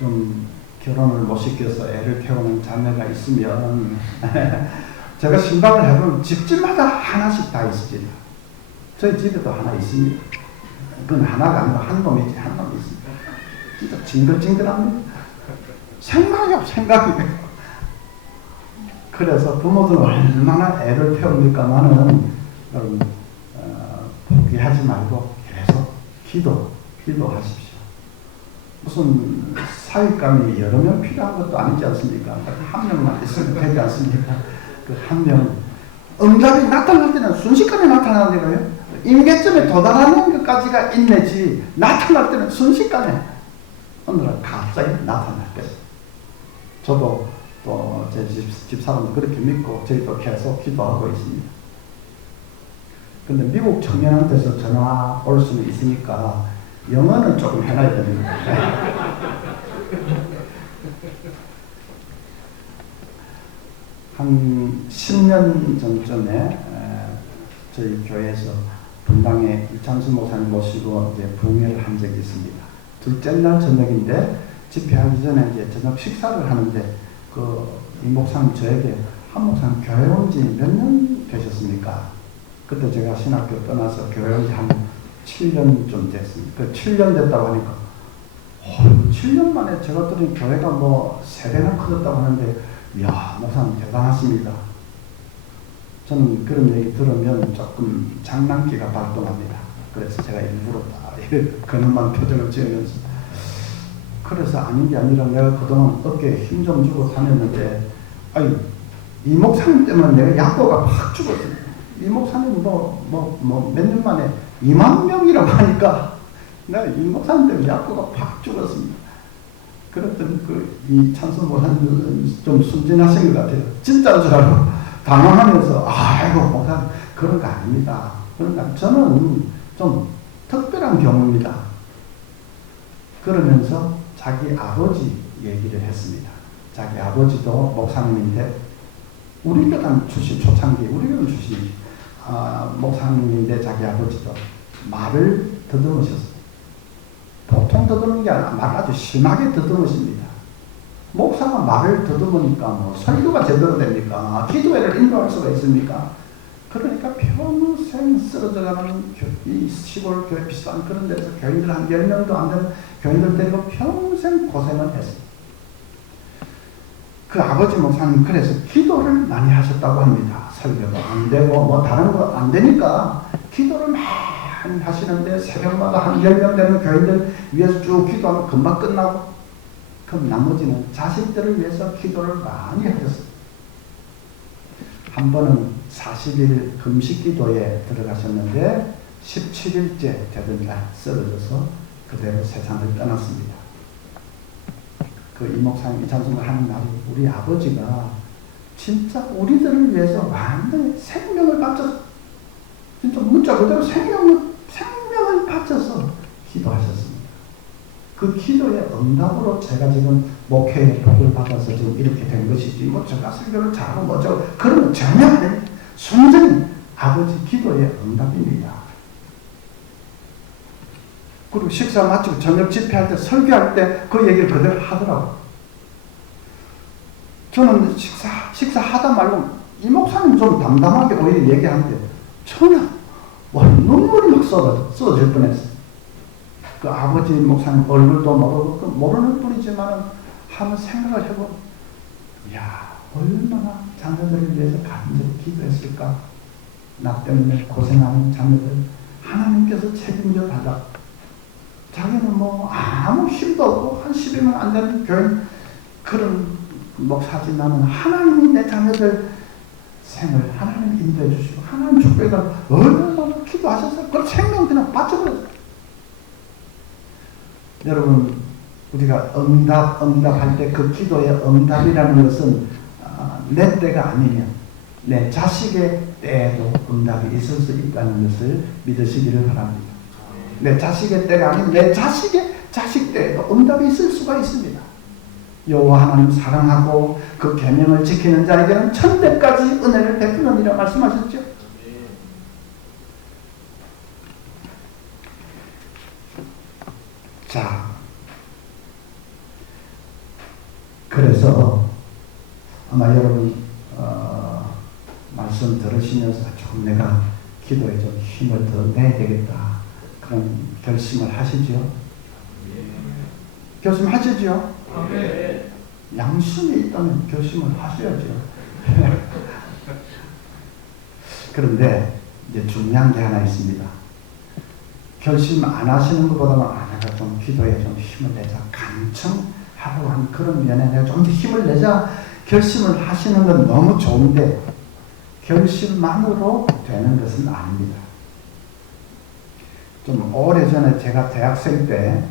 좀 결혼을 못 시켜서 애를 태우는 자매가 있으면 제가 신방을 해보면 집집마다 하나씩 다 있습니다. 저희 집에도 하나 있습니다. 그건 하나가 아니라 한 놈이지 한 놈이 있습니다. 진짜 징글징글합니다. 생각이. 그래서 부모들은 얼마나 애를 태웁니까만은 여러분 포기하지 말고 계속 기도하십시오. 무슨 사윗감이 여러 명 필요한 것도 아니지 않습니까? 한 명만 있으면 되지 않습니까? 그 한 명 응답이 나타날 때는 순식간에 나타나는 거예요. 임계점에 도달하는 것까지가 인내지 나타날 때는 순식간에 어느 날 갑자기 나타날 거예요. 저도 또 제 집사람도 그렇게 믿고 저희도 계속 기도하고 있습니다. 근데 미국 청년한테서 전화 올 수는 있으니까 영어는 조금 해놔야 됩니다. 한 10년 전쯤에 저희 교회에서 분당에 이창수 목사님 모시고 이제 부흥회를 한 적이 있습니다. 둘째 날 저녁인데 집회하기 전에 이제 저녁 식사를 하는데 이 목사님 저에게 한 목사님 교회 온 지 몇 년 되셨습니까? 그때 제가 신학교 떠나서 교회 온 지 한 7년쯤 됐습니다. 그 7년 됐다고 하니까 7년 만에 제가 들은 교회가 뭐 3배나 커졌다고 하는데 이야 목사님 대단하십니다. 저는 그런 얘기 들으면 조금 장난기가 발동합니다. 그래서 제가 일부러 근엄한 표정을 지으면서 그래서 아닌 게 아니라 내가 그동안 어깨에 힘 좀 주고 다녔는데 아니 이 목사님 때문에 내가 약고가 확 죽었어요. 이 목사님 몇 년 만에 2만 명이라고 하니까 내가 이 목사님 때문에 약고가 확 죽었습니다. 그랬더니 이 찬송 목사님은 좀 순진하신 것 같아요. 진짜인 줄 알고 당황하면서 아이고 목사님 그런 거 아닙니다. 그러니까 저는 좀 특별한 경우입니다. 그러면서 자기 아버지 얘기를 했습니다. 자기 아버지도 목사님인데 우리 교단 출신 초창기 우리 교단 출신 목사님인데 자기 아버지도 말을 더듬으셨어요. 보통 더듬는 게 아니라 말 아주 심하게 더듬으십니다. 목사가 말을 더듬으니까 뭐 설교가 제대로 됩니까? 기도회를 인도할 수가 있습니까? 그러니까 평생 쓰러져가는 이 시골 교회 비슷한 그런 데서 교인들 한 10명도 안 되는 교인들 데리고 평생 고생을 했습니다. 그 아버지 목사님 그래서 기도를 많이 하셨다고 합니다. 설교도 안 되고 뭐 다른 거 안 되니까 기도를 많이 하시는데 새벽마다 한 10명 되는 교인들 위해서 쭉 기도하면 금방 끝나고 그럼 나머지는 자식들을 위해서 기도를 많이 하셨어요. 한 번은 40일 금식 기도에 들어가셨는데 17일째 되던 날 쓰러져서 그대로 세상을 떠났습니다. 그 이 목사님 이 찬송을 하는 날이 우리 아버지가 진짜 우리들을 위해서 완전히 생명을 바쳐서 진짜 문자 그대로 생명을 바쳐서 기도하셨습니다. 그 기도의 응답으로 제가 지금 목회의 복을 받아서 지금 이렇게 된 것이지 뭐 제가 설교를 잘하고 뭐죠 그런 건 전혀 아닙니다. 순전히 아버지 기도의 응답입니다. 그리고 식사 마치고 저녁 집회할 때 설교할 때 그 얘기를 그대로 하더라고. 저는 식사하다 말고 이 목사님 좀 담담하게 오히려 얘기하는데 저는 눈물이 막 쏟아질 뻔했어요. 그 아버지 목사님 얼굴도 모르고 모르는 분이지만 한번 생각을 해보면 야 얼마나 자녀들을 위해서 간절히 기도했을까. 나 때문에 고생하는 자녀들 하나님께서 책임져 달라. 자기는 뭐 아무 힘도 없고 한 10이면 안 되는 교회 그런 목사지만은 하나님이 내 자녀들 생을 하나님 인도해 주시고 하나님 축복해서 얼마나 기도하셨어요. 그걸 생명 그냥 바쳐버렸어요. 여러분 우리가 응답할 때 그 기도의 응답이라는 것은 내 때가 아니면 내 자식의 때에도 응답이 있을 수 있다는 것을 믿으시기를 바랍니다. 내 자식의 때가 아니면 내 자식의 자식 때에도 응답이 있을 수가 있습니다. 여호와 하나님 사랑하고 그 계명을 지키는 자에게는 천대까지 은혜를 베푸느니라 말씀하셨죠. 자, 그래서 아마 여러분 말씀 들으시면서 조금 내가 기도에 좀 힘을 더 내야 되겠다 그런 결심을 하시죠. 결심하시죠. 양심이 있다면 결심을 하셔야죠. 그런데 이제 중요한 게 하나 있습니다. 결심 안 하시는 것보다는 내가 좀 기도에 좀 힘을 내자 간청하고 한 그런 면에 내가 좀 더 힘을 내자 결심을 하시는 건 너무 좋은데 결심만으로 되는 것은 아닙니다. 좀 오래전에 제가 대학생 때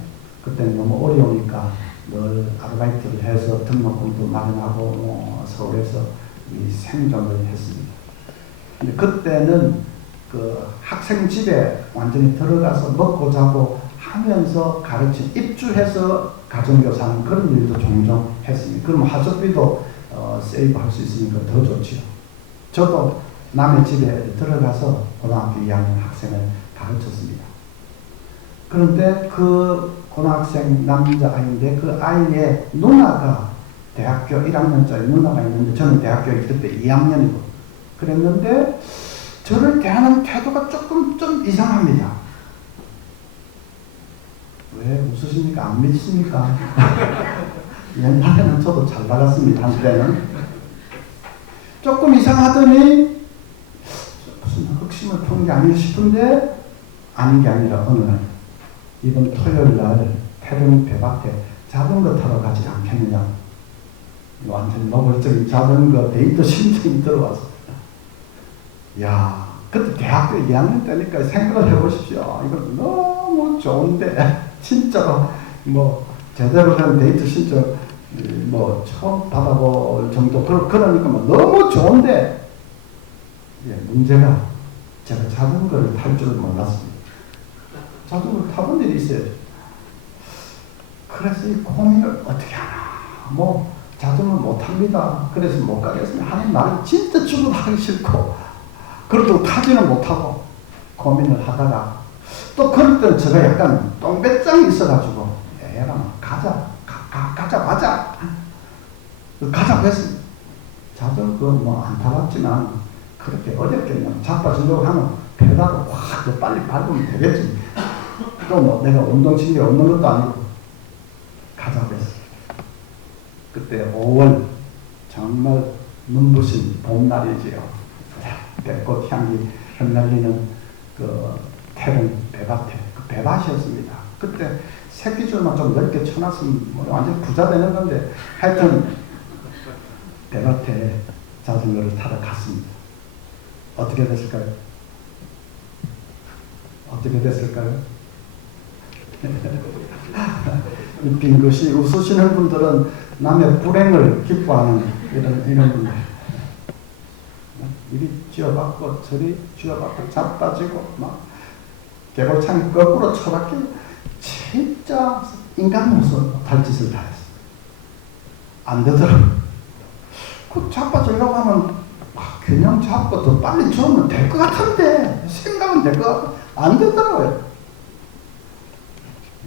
그때는 너무 어려우니까 늘 아르바이트를 해서 등록금도 마련하고 서울에서 이 생존을 했습니다. 근데 그때는 그 학생 집에 완전히 들어가서 먹고 자고 하면서 입주해서 가정교사하는 그런 일도 종종 했습니다. 그럼 화적비도 세이브할 수 있으니까 더 좋지요. 저도 남의 집에 들어가서 고등학교 2학년 학생을 가르쳤습니다. 그런데 그 고등학생 남자아이인데 그 아이의 누나가 대학교 1학년짜리 누나가 있는데 저는 대학교 그때 2학년이고 그랬는데 저를 대하는 태도가 조금 좀 이상합니다. 왜 웃으십니까? 안 믿습니까? 옛날에는 저도 잘 나갔습니다. 한때는 조금 이상하더니 무슨 흑심을 푼 게 아닌가 싶은데 아닌 게 아니라 어느 날 이번 토요일 날 태릉 배밭에 자전거 타러 가지 않겠느냐. 완전 노골적인 자전거 데이트 신청이 들어와서 야 그때 대학교 2학년 때니까 생각을 해보십시오. 이거 너무 좋은데 진짜로 뭐 제대로 된 데이트 신청 뭐 처음 받아볼 정도 그러니까 뭐 너무 좋은데 문제가 제가 자전거를 탈 줄을 몰랐습니다. 자전거를 타본 일이 있어요. 그래서 이 고민을 어떻게 하나 뭐 자전거 못 탑니다. 그래서 못 가겠습니다. 하는 나를 진짜 죽어도 하기 싫고 그래도 타지는 못하고 고민을 하다가 또 그럴 때는 제가 약간 똥배짱이 있어가지고 얘랑 가자 가자고 했습니다. 자전거 뭐 안 타봤지만 그렇게 어렵겠냐. 자빠지려고 하면 페달을 확 빨리 밟으면 되겠지. 또 뭐 내가 운동신경이 없는 것도 아니고 가자고 했어요. 그때 5월 정말 눈부신 봄날이지요. 배꽃 향기 흩날리는 그 태릉 배밭에 그 배밭이었습니다. 그때 새끼줄만 좀 넓게 쳐놨으면 뭐 완전 부자 되는 건데 하여튼 배밭에 자전거를 타러 갔습니다. 어떻게 됐을까요? 어떻게 됐을까요? 빈 것이 웃으시는 분들은 남의 불행을 기뻐하는 이런 분들. 이리 쥐어박고 저리 쥐어박고 자빠지고 막 개골창이 거꾸로 쳐박히고 진짜 인간으로서 못할 짓을 다 했어요. 안 되더라고요. 그 자빠지려고 하면 그냥 잡고 더 빨리 주면 될 것 같은데 생각은 될 것 같고 안 되더라고요.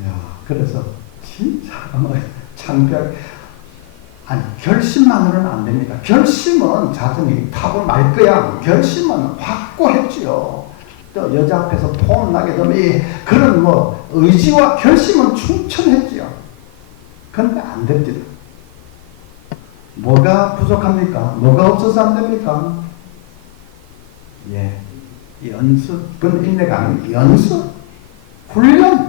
야, 그래서 진짜 창피하게. 아니, 결심만으로는 안 됩니다. 결심은 자정이 타고 말 거야. 결심은 확고했지요. 또 여자 앞에서 폼 나게 되면 그런 의지와 결심은 충천했지요. 그런데 안 됩니다. 뭐가 부족합니까? 뭐가 없어서 안 됩니까? 예, 연습. 그건 인내가 아니고 연습, 훈련.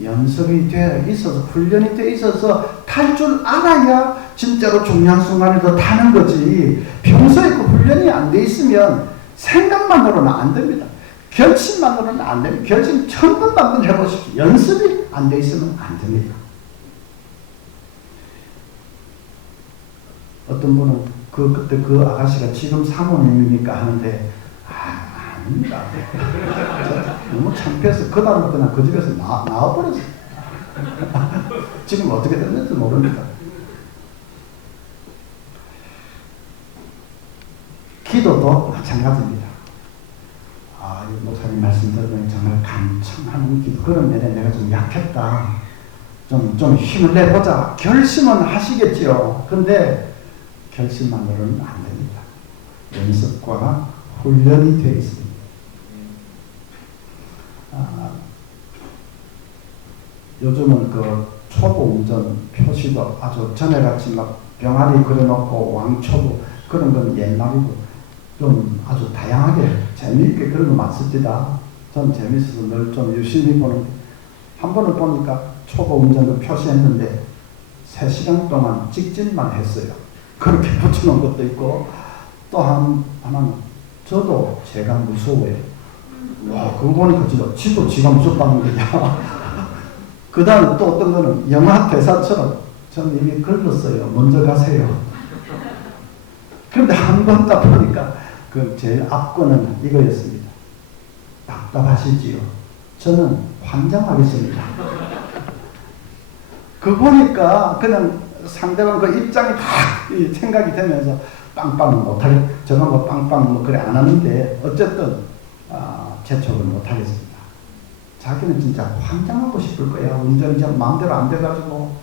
연습이 돼 있어서, 훈련이 돼 있어서 탈 줄 알아야 진짜로 중요한 순간에도 타는 거지. 평소에 그 훈련이 안 돼 있으면 생각만으로는 안 됩니다. 결심만으로는 안 됩니다. 결심 1000번 만번 해보십시오. 연습이 안 돼 있으면 안 됩니다. 어떤 분은 그때 그 아가씨가 지금 사모님이니까 하는데, 아닙니다. 너무 창피해서 그 다음에 그냥 그 집에서 나와버렸어요. 지금 어떻게 됐는지 모릅니다. 기도도 마찬가지입니다. 이 목사님 말씀 들으면 정말 간청하는 기도. 그런 면에 내가 좀 약했다. 좀 힘을 내보자. 결심은 하시겠지요. 근데 결심만으로는 안 됩니다. 연습과 훈련이 되어 있습니다. 요즘은 그 초보 운전 표시도 아주 전에같이 막 병아리 그려놓고 왕초보 그런 건 옛날이고 좀 아주 다양하게 재미있게 그런 거 많습니다. 전 재밌어서 늘 좀 유심히 보는데 한 번을 보니까 초보 운전도 표시했는데 3시간 동안 직진만 했어요. 그렇게 붙여놓은 것도 있고 또 하나는 저도 제가 무서워요. 와, 그거 보니까 지도 지가 무섭다는 거야. 그 다음에 또 어떤 거는 영화 대사처럼 전 이미 걸렸어요. 먼저 가세요. 그런데 한 번 딱 보니까 그 제일 앞거는 이거였습니다. 답답하시지요? 저는 환장하겠습니다. 그 보니까 그냥 상대방 그 입장이 다 생각이 되면서 빵빵 못하겠, 저건 빵빵 그래 안 하는데 어쨌든 재촉을 못하겠습니다. 자기는 진짜 환장하고 싶을 거야. 운전이 마음대로 안 돼가지고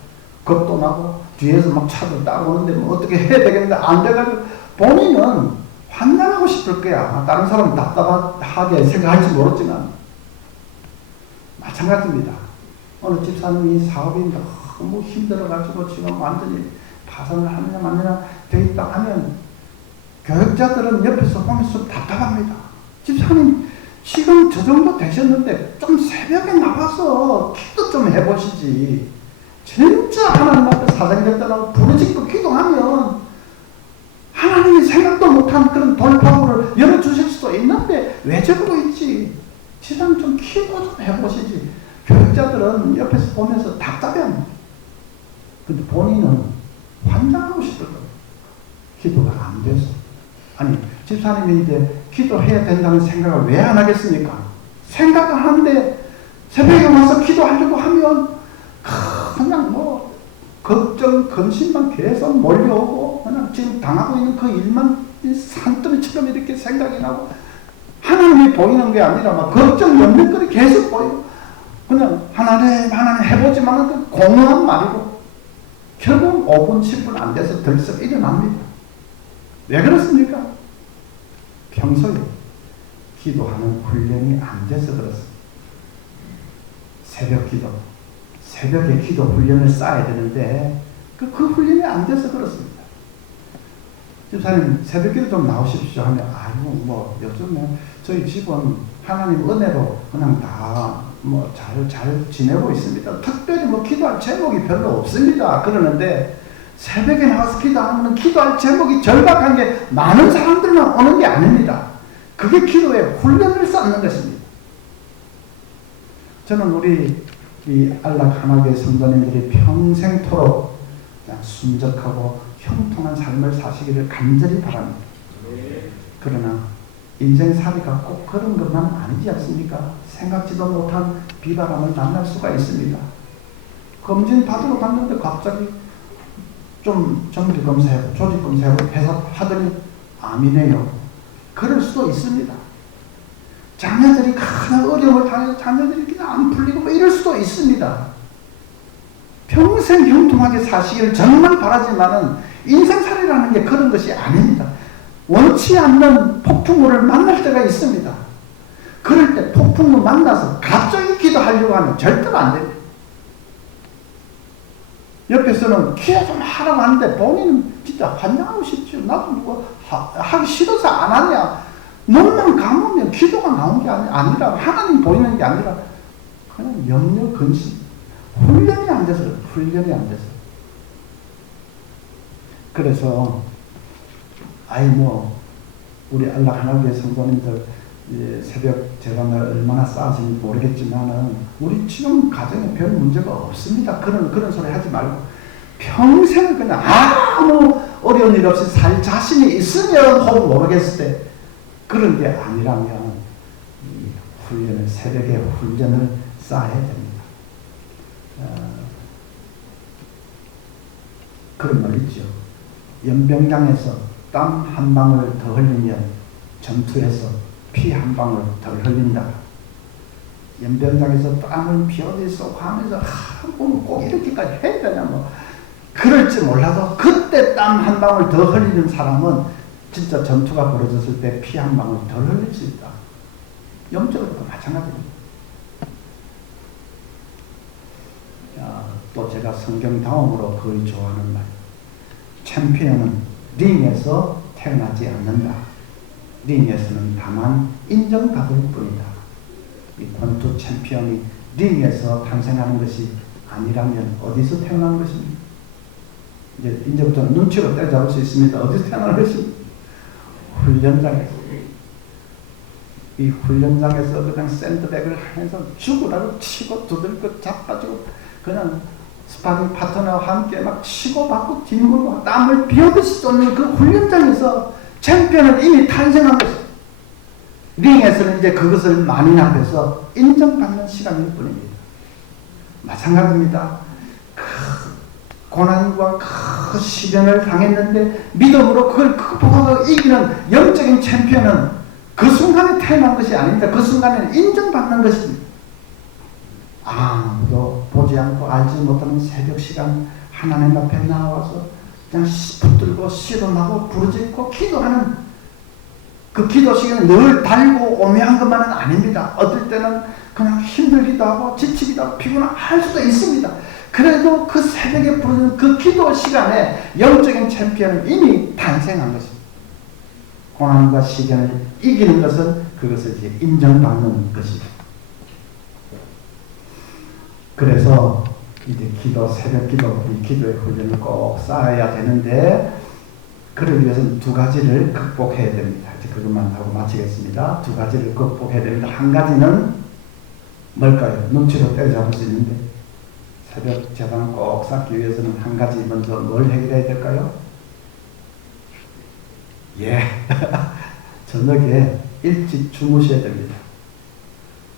겁도 나고 뒤에서 막 차도 따라오는데 어떻게 해야 되겠는데 안 돼가지고 본인은 환장하고 싶을 거야. 다른 사람은 답답하게 생각할지 모르지만 마찬가지입니다. 어느 집사님이 사업이 너무 힘들어가지고 지금 완전히 파산을 하느냐 마느냐 돼 있다 하면 교육자들은 옆에서 보면서 답답합니다. 집사님 지금 저 정도 되셨는데 좀 새벽에 나와서 기도 좀 해보시지. 진짜 하나님 앞에 사장됐다고 부르짖고 기도하면 하나님이 생각도 못한 그런 돌파구를 열어주실 수도 있는데 왜 저러고 있지? 지금 좀 기도 좀 해보시지. 교육자들은 옆에서 보면서 답답해합니다. 근데 본인은 환장하고 싶을 거예요. 기도가 안 돼서. 아니, 집사님이 이제 기도해야 된다는 생각을 왜 안 하겠습니까? 생각을 하는데 새벽에 와서 기도하려고 하면 그냥 걱정, 근심만 계속 몰려오고 그냥 지금 당하고 있는 그 일만 산더미처럼 이렇게 생각이 나고 하나님이 보이는 게 아니라 막 걱정, 염려거리 계속 보이고 그냥 하나님 해보지만 그 공허한 말이고 결국 5분, 10분 안 돼서 들썩 일어납니다. 왜 그렇습니까? 평소에 기도하는 훈련이 안 돼서 그렇습니다. 새벽 기도, 새벽에 기도 훈련을 쌓아야 되는데 그 훈련이 안 돼서 그렇습니다. 집사님 새벽 기도 좀 나오십시오 하면 아이고 요즘에 저희 집은 하나님 은혜로 그냥 다 잘 지내고 있습니다. 특별히 기도할 제목이 별로 없습니다. 그러는데 새벽에 나와서 기도하면 기도할 제목이 절박한 게 많은 사람들만 오는 게 아닙니다. 그게 기도의 훈련을 쌓는 것입니다. 저는 우리 이 안락 하나교회 성도님들이 평생토록 순적하고 형통한 삶을 사시기를 간절히 바랍니다. 그러나 인생살이가 꼭 그런 것만 아니지 않습니까? 생각지도 못한 비바람을 만날 수가 있습니다. 검진 받으러 갔는데 갑자기 좀 정기검사하고 조직검사하고 해서 하더니 암이네요. 그럴 수도 있습니다. 자녀들이 큰 어려움을 당해서 자녀들이 그냥 안 풀리고 뭐 이럴 수도 있습니다. 평생 형통하게 사시기를 정말 바라지만은 인생살이라는 게 그런 것이 아닙니다. 원치 않는 폭풍우를 만날 때가 있습니다. 그럴 때 폭풍우 만나서 갑자기 기도하려고 하면 절대로 안 됩니다. 옆에서는 기도 좀 하라고 하는데 본인은 진짜 환장하고 싶죠. 나도 뭐 하기 싫어서 안 하냐. 눈만 감으면 기도가 나온 게 아니라 하나님 보이는 게 아니라 그냥 염려 근심 훈련이 안 돼서 훈련이 안 돼서 그래서 우리 안락 하나교회 성도님들 새벽 제방을 얼마나 쌓으시는지 모르겠지만은 우리 지금 가정에 별 문제가 없습니다. 그런 소리 하지 말고 평생 그냥 아무 어려운 일 없이 살 자신이 있으면 혹 모르겠을 때 그런 게 아니라면 이 훈련을 새벽에 훈련을 쌓아야 됩니다. 그런 말 있죠. 연병장에서 땀 한 방울 더 흘리면 전투에서 피 한 방울 덜 흘린다. 연병장에서 땀을 피어들 쏘고 하면서 꼭 이렇게까지 해야 되냐 뭐 그럴지 몰라도 그때 땀 한 방울 더 흘리는 사람은 진짜 전투가 벌어졌을 때 피 한 방울 덜 흘릴 수 있다. 영적으로도 마찬가지입니다. 또 제가 성경 다음으로 거의 좋아하는 말. 챔피언은 링에서 태어나지 않는다. 링에서는 다만 인정받을 뿐이다. 이 권투 챔피언이 링에서 탄생하는 것이 아니라면 어디서 태어난 것입니까? 이제 이제부터 눈치로 때려잡을 수 있습니다. 어디서 태어난 것입니까? 훈련장에서. 이 훈련장에서 그냥 샌드백을 하면서 죽으라고 치고 두들겨 잡아주고 그냥 스파링 파트너와 함께 막 치고받고 뒹굴고 땀을 비오듯이 쏟는 그 훈련장에서 챔피언은 이미 탄생한 것입니다. 링에서는 이제 그것을 만인 앞에서 인정받는 시간일 뿐입니다. 마찬가지입니다. 고난과 그 시련을 당했는데 믿음으로 그걸 극복하고 이기는 영적인 챔피언은 그 순간에 태어난 것이 아닙니다. 그 순간에는 인정받는 것입니다. 아무도 보지 않고 알지 못하는 새벽 시간 하나님 앞에 나와서 그냥 붙들고 씨름하고 부르짖고 기도하는 그 기도 시간은 늘 달고 오묘한 것만은 아닙니다. 어떨 때는 그냥 힘들기도 하고 지치기도 하고 피곤할 수도 있습니다. 그래도 그 새벽에 부르는 그 기도 시간에 영적인 챔피언은 이미 탄생한 것입니다. 고난과 시련을 이기는 것은 그것을 이제 인정받는 것입니다. 그래서 이제 새벽 기도, 이 기도의 훈련을 꼭 쌓아야 되는데 그러기 위해서는 두 가지를 극복해야 됩니다. 이제 그것만 하고 마치겠습니다. 두 가지를 극복해야 됩니다. 한 가지는 뭘까요? 눈치로 때려잡을 수 있는데 새벽 제방을 꼭 쌓기 위해서는 한 가지 먼저 뭘 해결해야 될까요? 저녁에 일찍 주무셔야 됩니다.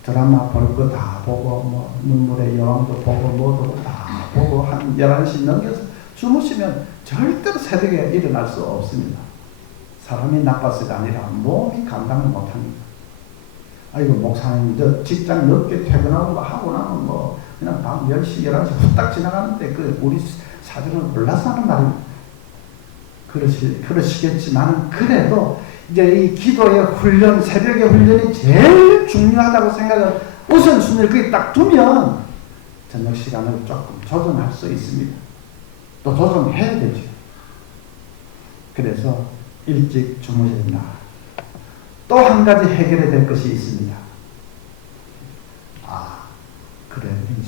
드라마 볼 거 다 보고 뭐 눈물의 여왕도 보고 뭐도 다 보고 한 11시 넘겨서 주무시면 절대로 새벽에 일어날 수 없습니다. 사람이 나빠서가 아니라 몸이 감당을 못합니다. 아이고 목사님 저 직장 늦게 퇴근하고 하고 나면 뭐 그냥 밤 10시 11시 후딱 지나가는데 그 우리 사정을 몰라서 하는 말입니다. 그러시겠지만 그래도 이제 이 기도의 훈련, 새벽의 훈련이 제일 중요하다고 생각을 우선순위를 거기 딱 두면 저녁 시간을 조금 조정할 수 있습니다. 또 조정해야 되죠. 그래서 일찍 주무셔야 된다. 또 한 가지 해결해야 될 것이 있습니다. 그래 이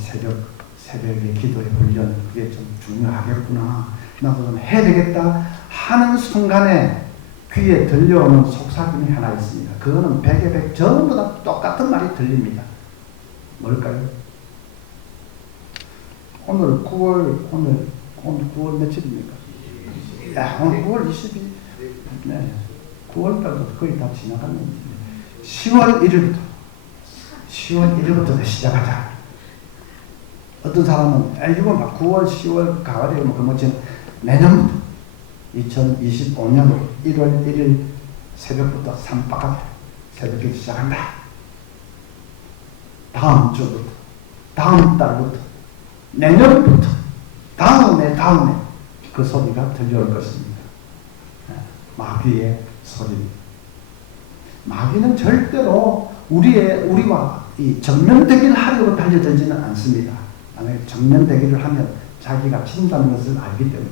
새벽의 기도의 훈련 그게 좀 중요하겠구나. 나도 좀 해야 되겠다 하는 순간에 귀에 들려오는 속삭임이 하나 있습니다. 그거는 100에 100 전부 다 똑같은 말이 들립니다. 뭘까요? 오늘 9월 며칠입니까? 오늘 9월 22일. 네. 9월달도 거의 다 지나갔는데 10월 1일부터 시작하자. 어떤 사람은 이거 막 9월, 10월, 가을에 뭐 내년부터 2025년 1월 1일 새벽부터 삼박하게 새벽에 시작한다. 다음 주부터, 다음 달부터, 내년부터, 다음에 그 소리가 들려올 것입니다. 마귀의 소리입니다. 마귀는 절대로 우리와 이 정면대기를 하려고 달려들지는 않습니다. 만약에 정면대기를 하면 자기가 진다는 것을 알기 때문에.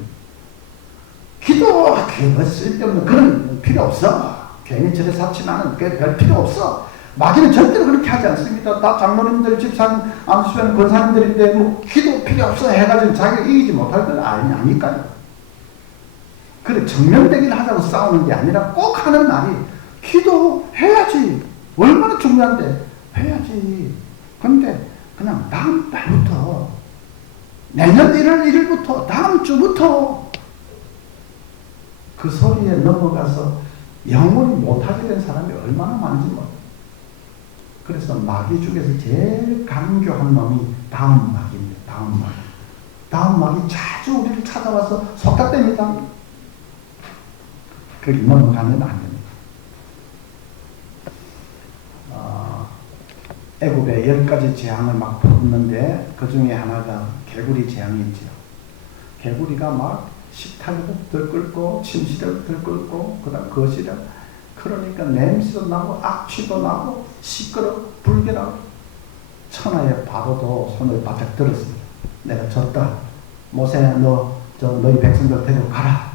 기도하기 쓸데없는 그런 필요 없어. 괜히 절에 사치만은 별 필요 없어. 마귀는 절대로 그렇게 하지 않습니다. 다 장로님들, 집사님, 안수현 권사님들인데 뭐 기도 필요 없어 해가지고 자기가 이기지 못할 건 아니까요. 그래 정면대기를 하자고 싸우는 게 아니라 꼭 하는 말이 기도해야지. 얼마나 중요한데 해야지. 근데 그냥 다음 달부터, 내년 1월 1일부터, 다음 주부터 그 소리에 넘어가서 영원히 못하게 된 사람이 얼마나 많은지 몰라요. 그래서 마귀 중에서 제일 간교한 놈이 다음 마귀입니다. 다음 마귀. 다음 마귀 자주 우리를 찾아와서 속닥댑니다. 그게 넘어가면 안 됩니다. 애굽에 10가지 재앙을 막 풀었는데 그 중에 하나가 개구리 재앙이 있죠. 개구리가 막 식탁에도 들끓고 침실에도 들끓고 그 다음 거실에 그러니까 냄새도 나고 악취도 나고 시끄럽고 불길하고 천하의 바로도 손을 바짝 들었습니다. 내가 졌다. 모세 너희 백성들 데리고 가라.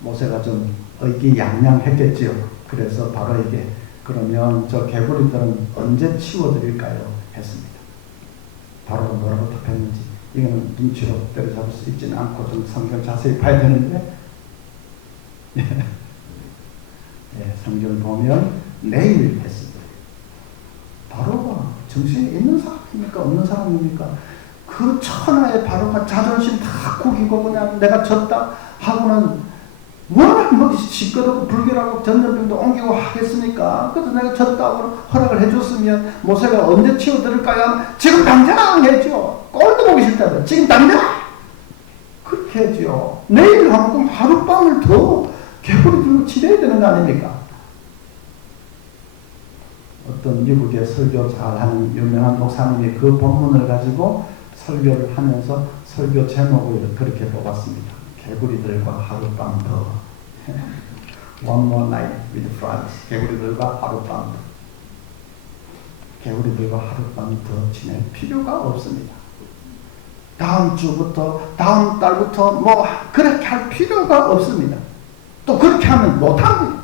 모세가 좀 의기양양했겠지요. 그래서 바로에게 그러면 저 개구리들은 언제 치워드릴까요? 했습니다. 바로가 뭐라고 답했는지 이거는 눈치로 때려잡을 수 있지는 않고 좀 성경 자세히 봐야 되는데 성경을 보면 내일 했습니다. 바로가 정신이 있는 사람입니까? 없는 사람입니까? 그 천하의 바로가 자존심 다 구기고 그냥 내가 졌다 하고는 워낙 뭐 시끄럽고 불길하고 전염병도 옮기고 하겠습니까? 그래서 내가 졌다고 허락을 해줬으면 모세가 언제 치워드릴까요? 지금 당장 해줘. 꼴도 보기 싫다면 지금 당장 그렇게 해줘. 내일 하면 하룻밤을 더 개구리 들고 지내야 되는 거 아닙니까? 어떤 미국의 설교 잘하는 유명한 목사님이 그 본문을 가지고 설교를 하면서 설교 제목을 그렇게 뽑았습니다. 개구리들과 하룻밤 더. One more night with friends. 개구리들과 하룻밤 더. 개구리들과 하룻밤 더 지낼 필요가 없습니다. 다음 주부터, 다음 달부터 뭐 그렇게 할 필요가 없습니다. 또 그렇게 하면 못합니다.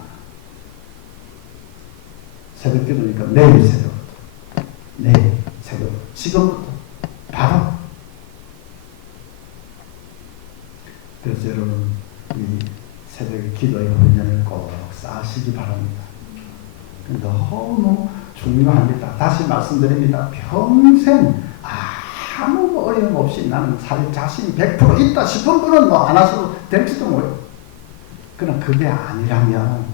새벽 기도니까 내일 새벽부터. 내일 새벽부터. 지금부터. 바로. 그래서 여러분 이 새벽 기도의 훈련을 꼭 쌓으시기 바랍니다. 너무 중요합니다. 다시 말씀드립니다. 평생 아무 어려움 없이 나는 자신 100% 있다 싶은 분은 뭐 안 하셔도 될지도 모르요. 그러나 그게 아니라면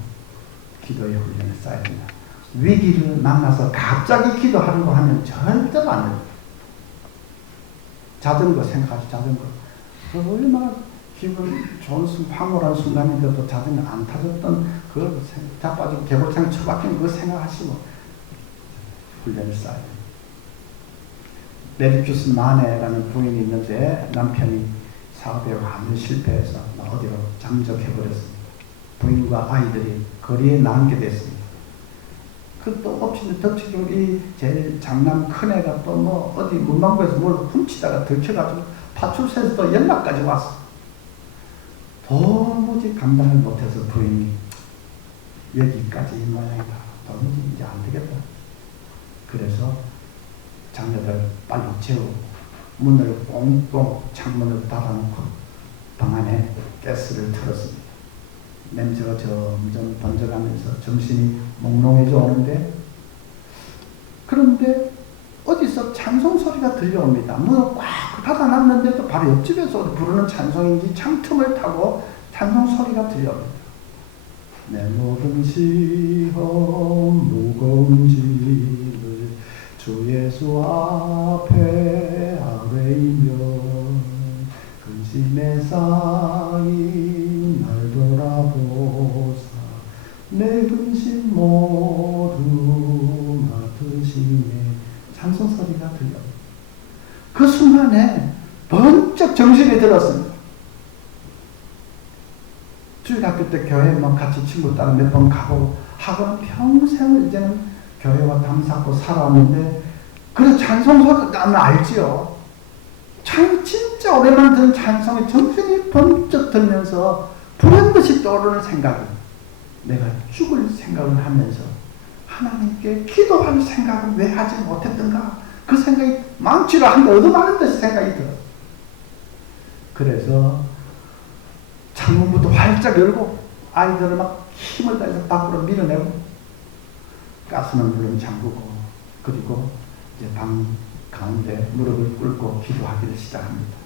기도의 훈련을 쌓아야 된다. 위기를 만나서 갑자기 기도하려고 하면 절대로 안 됩니다. 자전거 생각하지. 자전거 얼마나 기분 좋은 황홀한 순간인데도 자전거 안 타졌던 그걸 자빠지고 개골창에 처박힌 그거 생각하시고 훈련을 쌓아야 됩니다. 메리큐스 마네라는 부인이 있는데 남편이 사업에 완전 실패해서 어디로 잠적해버렸습니다. 부인과 아이들이 거리에 나앉게 됐습니다. 그 또 엎치는 덮치고 이 제일 장남 큰애가 또 뭐 어디 문방구에서 뭘 훔치다가 들켜가지고 파출소에서 또 연락까지 왔어. 도무지 감당을 못해서 부인이 여기까지 이 모양이다. 도무지 이제 안 되겠다. 그래서 자녀들 빨리 재우고 문을 꽁꽁 창문을 닫아놓고 방 안에 가스를 틀었습니다. 냄새가 점점 번져가면서 정신이 몽롱해져 오는데 그런데 어디서 찬송 소리가 들려옵니다. 문을 꽉 닫아놨는데도 바로 옆집에서 부르는 찬송인지 창틈을 타고 찬송 소리가 들려옵니다. 내 모든 시험 무거운 짐을 주 예수 앞에 아뢰이며 근심에 쌓인 날 돌아보사 내 근심 모두 맡으시네 만에 번쩍 정신이 들었습니다. 주일학교 때 교회 뭐 같이 친구 따라 몇 번 가고 하고는 평생을 이제는 교회와 담쌓고 살아왔는데, 그래서 찬송소를 나는 알지요. 진짜 오랜만에 듣는 찬송에 정신이 번쩍 들면서 불현듯이 떠오르는 생각이, 내가 죽을 생각을 하면서 하나님께 기도할 생각을 왜 하지 못했던가, 그 생각이 망치로 한 대 얻어맞는 듯이 생각이 들어요. 그래서 창문부터 활짝 열고 아이들을 막 힘을 다해서 밖으로 밀어내고, 가스는 물론 잠그고, 그리고 이제 방 가운데 무릎을 꿇고 기도하기를 시작합니다.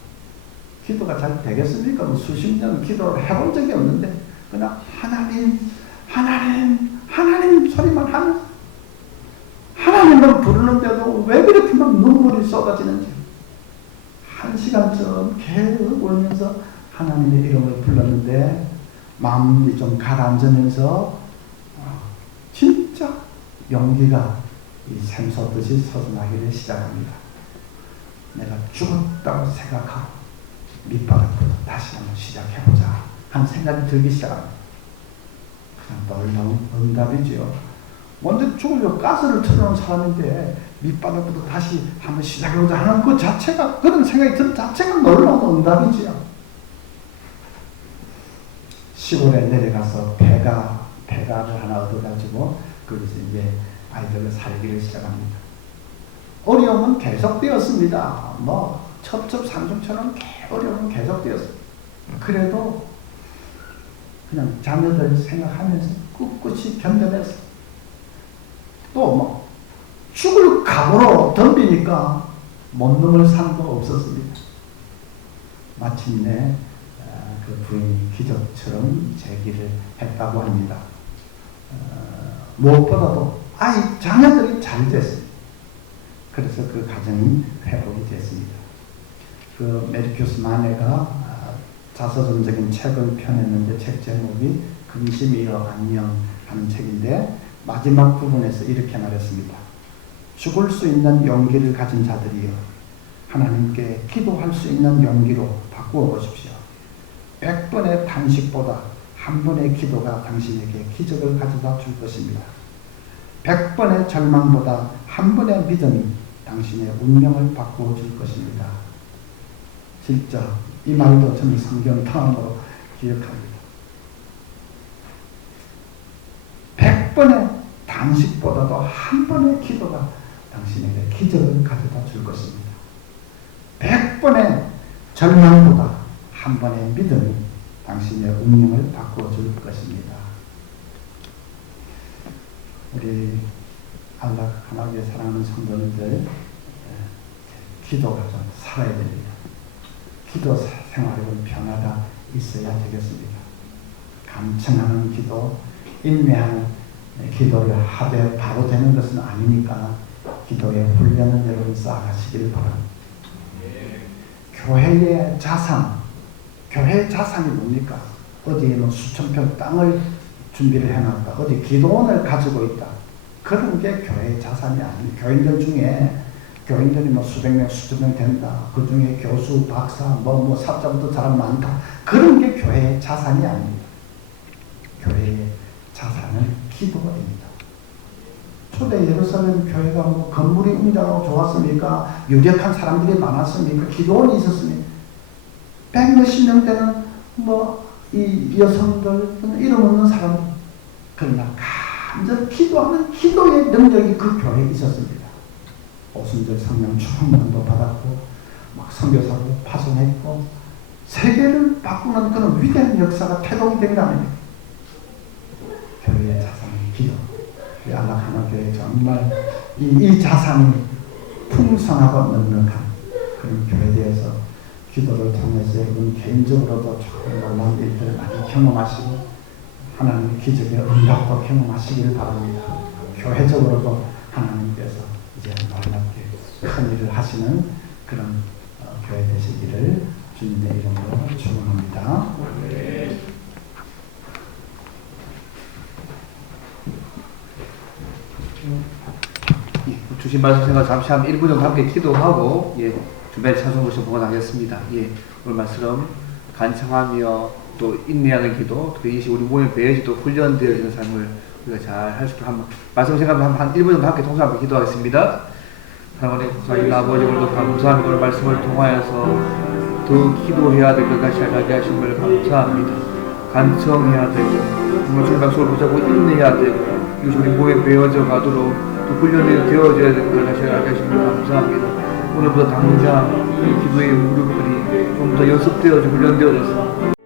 기도가 잘 되겠습니까? 뭐 수십 년 기도를 해본 적이 없는데 그냥 하나님, 하나님, 하나님 소리만 하면서 하나님을 부르는데도 왜 그렇게 막 눈물이 쏟아지는지, 1시간쯤 계속 울면서 하나님의 이름을 불렀는데 마음이 좀 가라앉으면서 진짜 용기가 이 샘솟듯이 솟아나기를 시작합니다. 내가 죽었다고 생각하고 밑바닥부터 다시 한번 시작해보자 한 생각이 들기 시작합니다. 그냥 놀라운 응답이지요. 먼저 죽으려고 가스를 틀어놓은 사람인데 밑바닥부터 다시 한번 시작해보자 하는 그 자체가, 그런 생각이 든 자체가 놀라운 응답이지요. 시골에 내려가서 배가를 하나 얻어가지고 거기서 이제 아이들을 살기를 시작합니다. 어려움은 계속되었습니다. 뭐 첩첩산중처럼 어려움은 계속되었습니다. 그래도 그냥 자녀들 생각하면서 꿋꿋이 견뎌냈어. 또 뭐 죽을 각오로 덤비니까 못 넘을 산도 없었습니다. 마침내 그 부인이 기적처럼 재기를 했다고 합니다. 무엇보다도 자녀들이 잘 됐습니다. 그래서 그 가정이 회복이 됐습니다. 그 메리큐스 마네가 자서전적인 책을 펴냈는데 책 제목이 근심이여 안녕 하는 책인데, 마지막 부분에서 이렇게 말했습니다. 죽을 수 있는 용기를 가진 자들이여, 하나님께 기도할 수 있는 용기로 바꾸어 보십시오. 100번의 단식보다 한 번의 기도가 당신에게 기적을 가져다 줄 것입니다. 100번의 절망보다 한 번의 믿음이 당신의 운명을 바꾸어 줄 것입니다. 진짜 이 말도 저는 성경 다음으로 기억합니다. 100번의 단식보다도 한 번의 기도가 당신에게 기적을 가져다 줄 것입니다. 100번의 절망보다 한 번의 믿음이 당신의 운명을 바꾸어 줄 것입니다. 우리 안락 하나님의 사랑하는 성도님들, 기도가 좀 살아야 됩니다. 기도 생활에 변화가 있어야 되겠습니다. 감청하는 기도, 인내하는 기도를 하되 바로 되는 것은 아니니까 기도의 훈련을 여러분 쌓아가시기를 바랍니다. 교회의 자산, 교회의 자산이 뭡니까? 어디에 뭐 수천 평 땅을 준비를 해놨다, 어디 기도원을 가지고 있다, 그런 게 교회의 자산이 아닙니다. 교인들 중에 교인들이 뭐 수백 명, 수천 명 된다, 그 중에 교수, 박사, 뭐 사자부터 사람 많다, 그런 게 교회의 자산이 아닙니다. 교회의 자산은 기도가 됩니다. 초대 예루살렘 교회가 뭐 건물이 웅장하고 좋았습니까? 유력한 사람들이 많았습니까? 기도원이 있었습니까? 100몇십 명 되는 이 여성들, 이름 없는 사람, 그러나 간절히 기도하는 기도의 능력이 그 교회에 있었습니다. 오순절 성령 충만도 받았고 막 선교사도 파송했고 세계를 바꾸는 그런 위대한 역사가 태동이 된 거 아닙니까? 교회의 자산은 기도. 우리 안락하나교회 정말 이 자산이 풍성하고 넉넉한 그런 교회에 대해서 기도를 통해서 여러분 개인적으로도 조금 놀라운 일들을 많이 경험하시고 하나님의 기적의 응답도 경험하시기를 바랍니다. 교회적으로도 하나님께서 이제 놀랍게 큰 일을 하시는 그런 교회 되시기를 주님의 이름으로 축원합니다. 주신 말씀 생각 잠시 한 1분 정도 함께 기도하고 주변에 찾아온 것을 보관하겠습니다. 예, 오늘 말씀 간청하며 또 인내하는 기도, 또 이것이 우리 몸에 배어지 또 훈련되어지는 삶을 우리가 잘 할 수 있도록 한번 말씀 생각하면 한 1분 정도 함께 통성 한번 기도하겠습니다. 하나님 아버지 오늘도 감사합니다. 오늘 말씀을 통하여서 더 기도해야 될 것 같이 알게 하심을 감사합니다. 간청해야 되고 정말 주님 약속을 붙잡고 인내해야 되고 이것이 우리 몸에 배어져 가도록 또 훈련이 되어져야 될 것 같이 알게 하심을 감사합니다. 오늘부터 당장 기도의 무릎들이 좀 더 연습되어져 훈련되어져서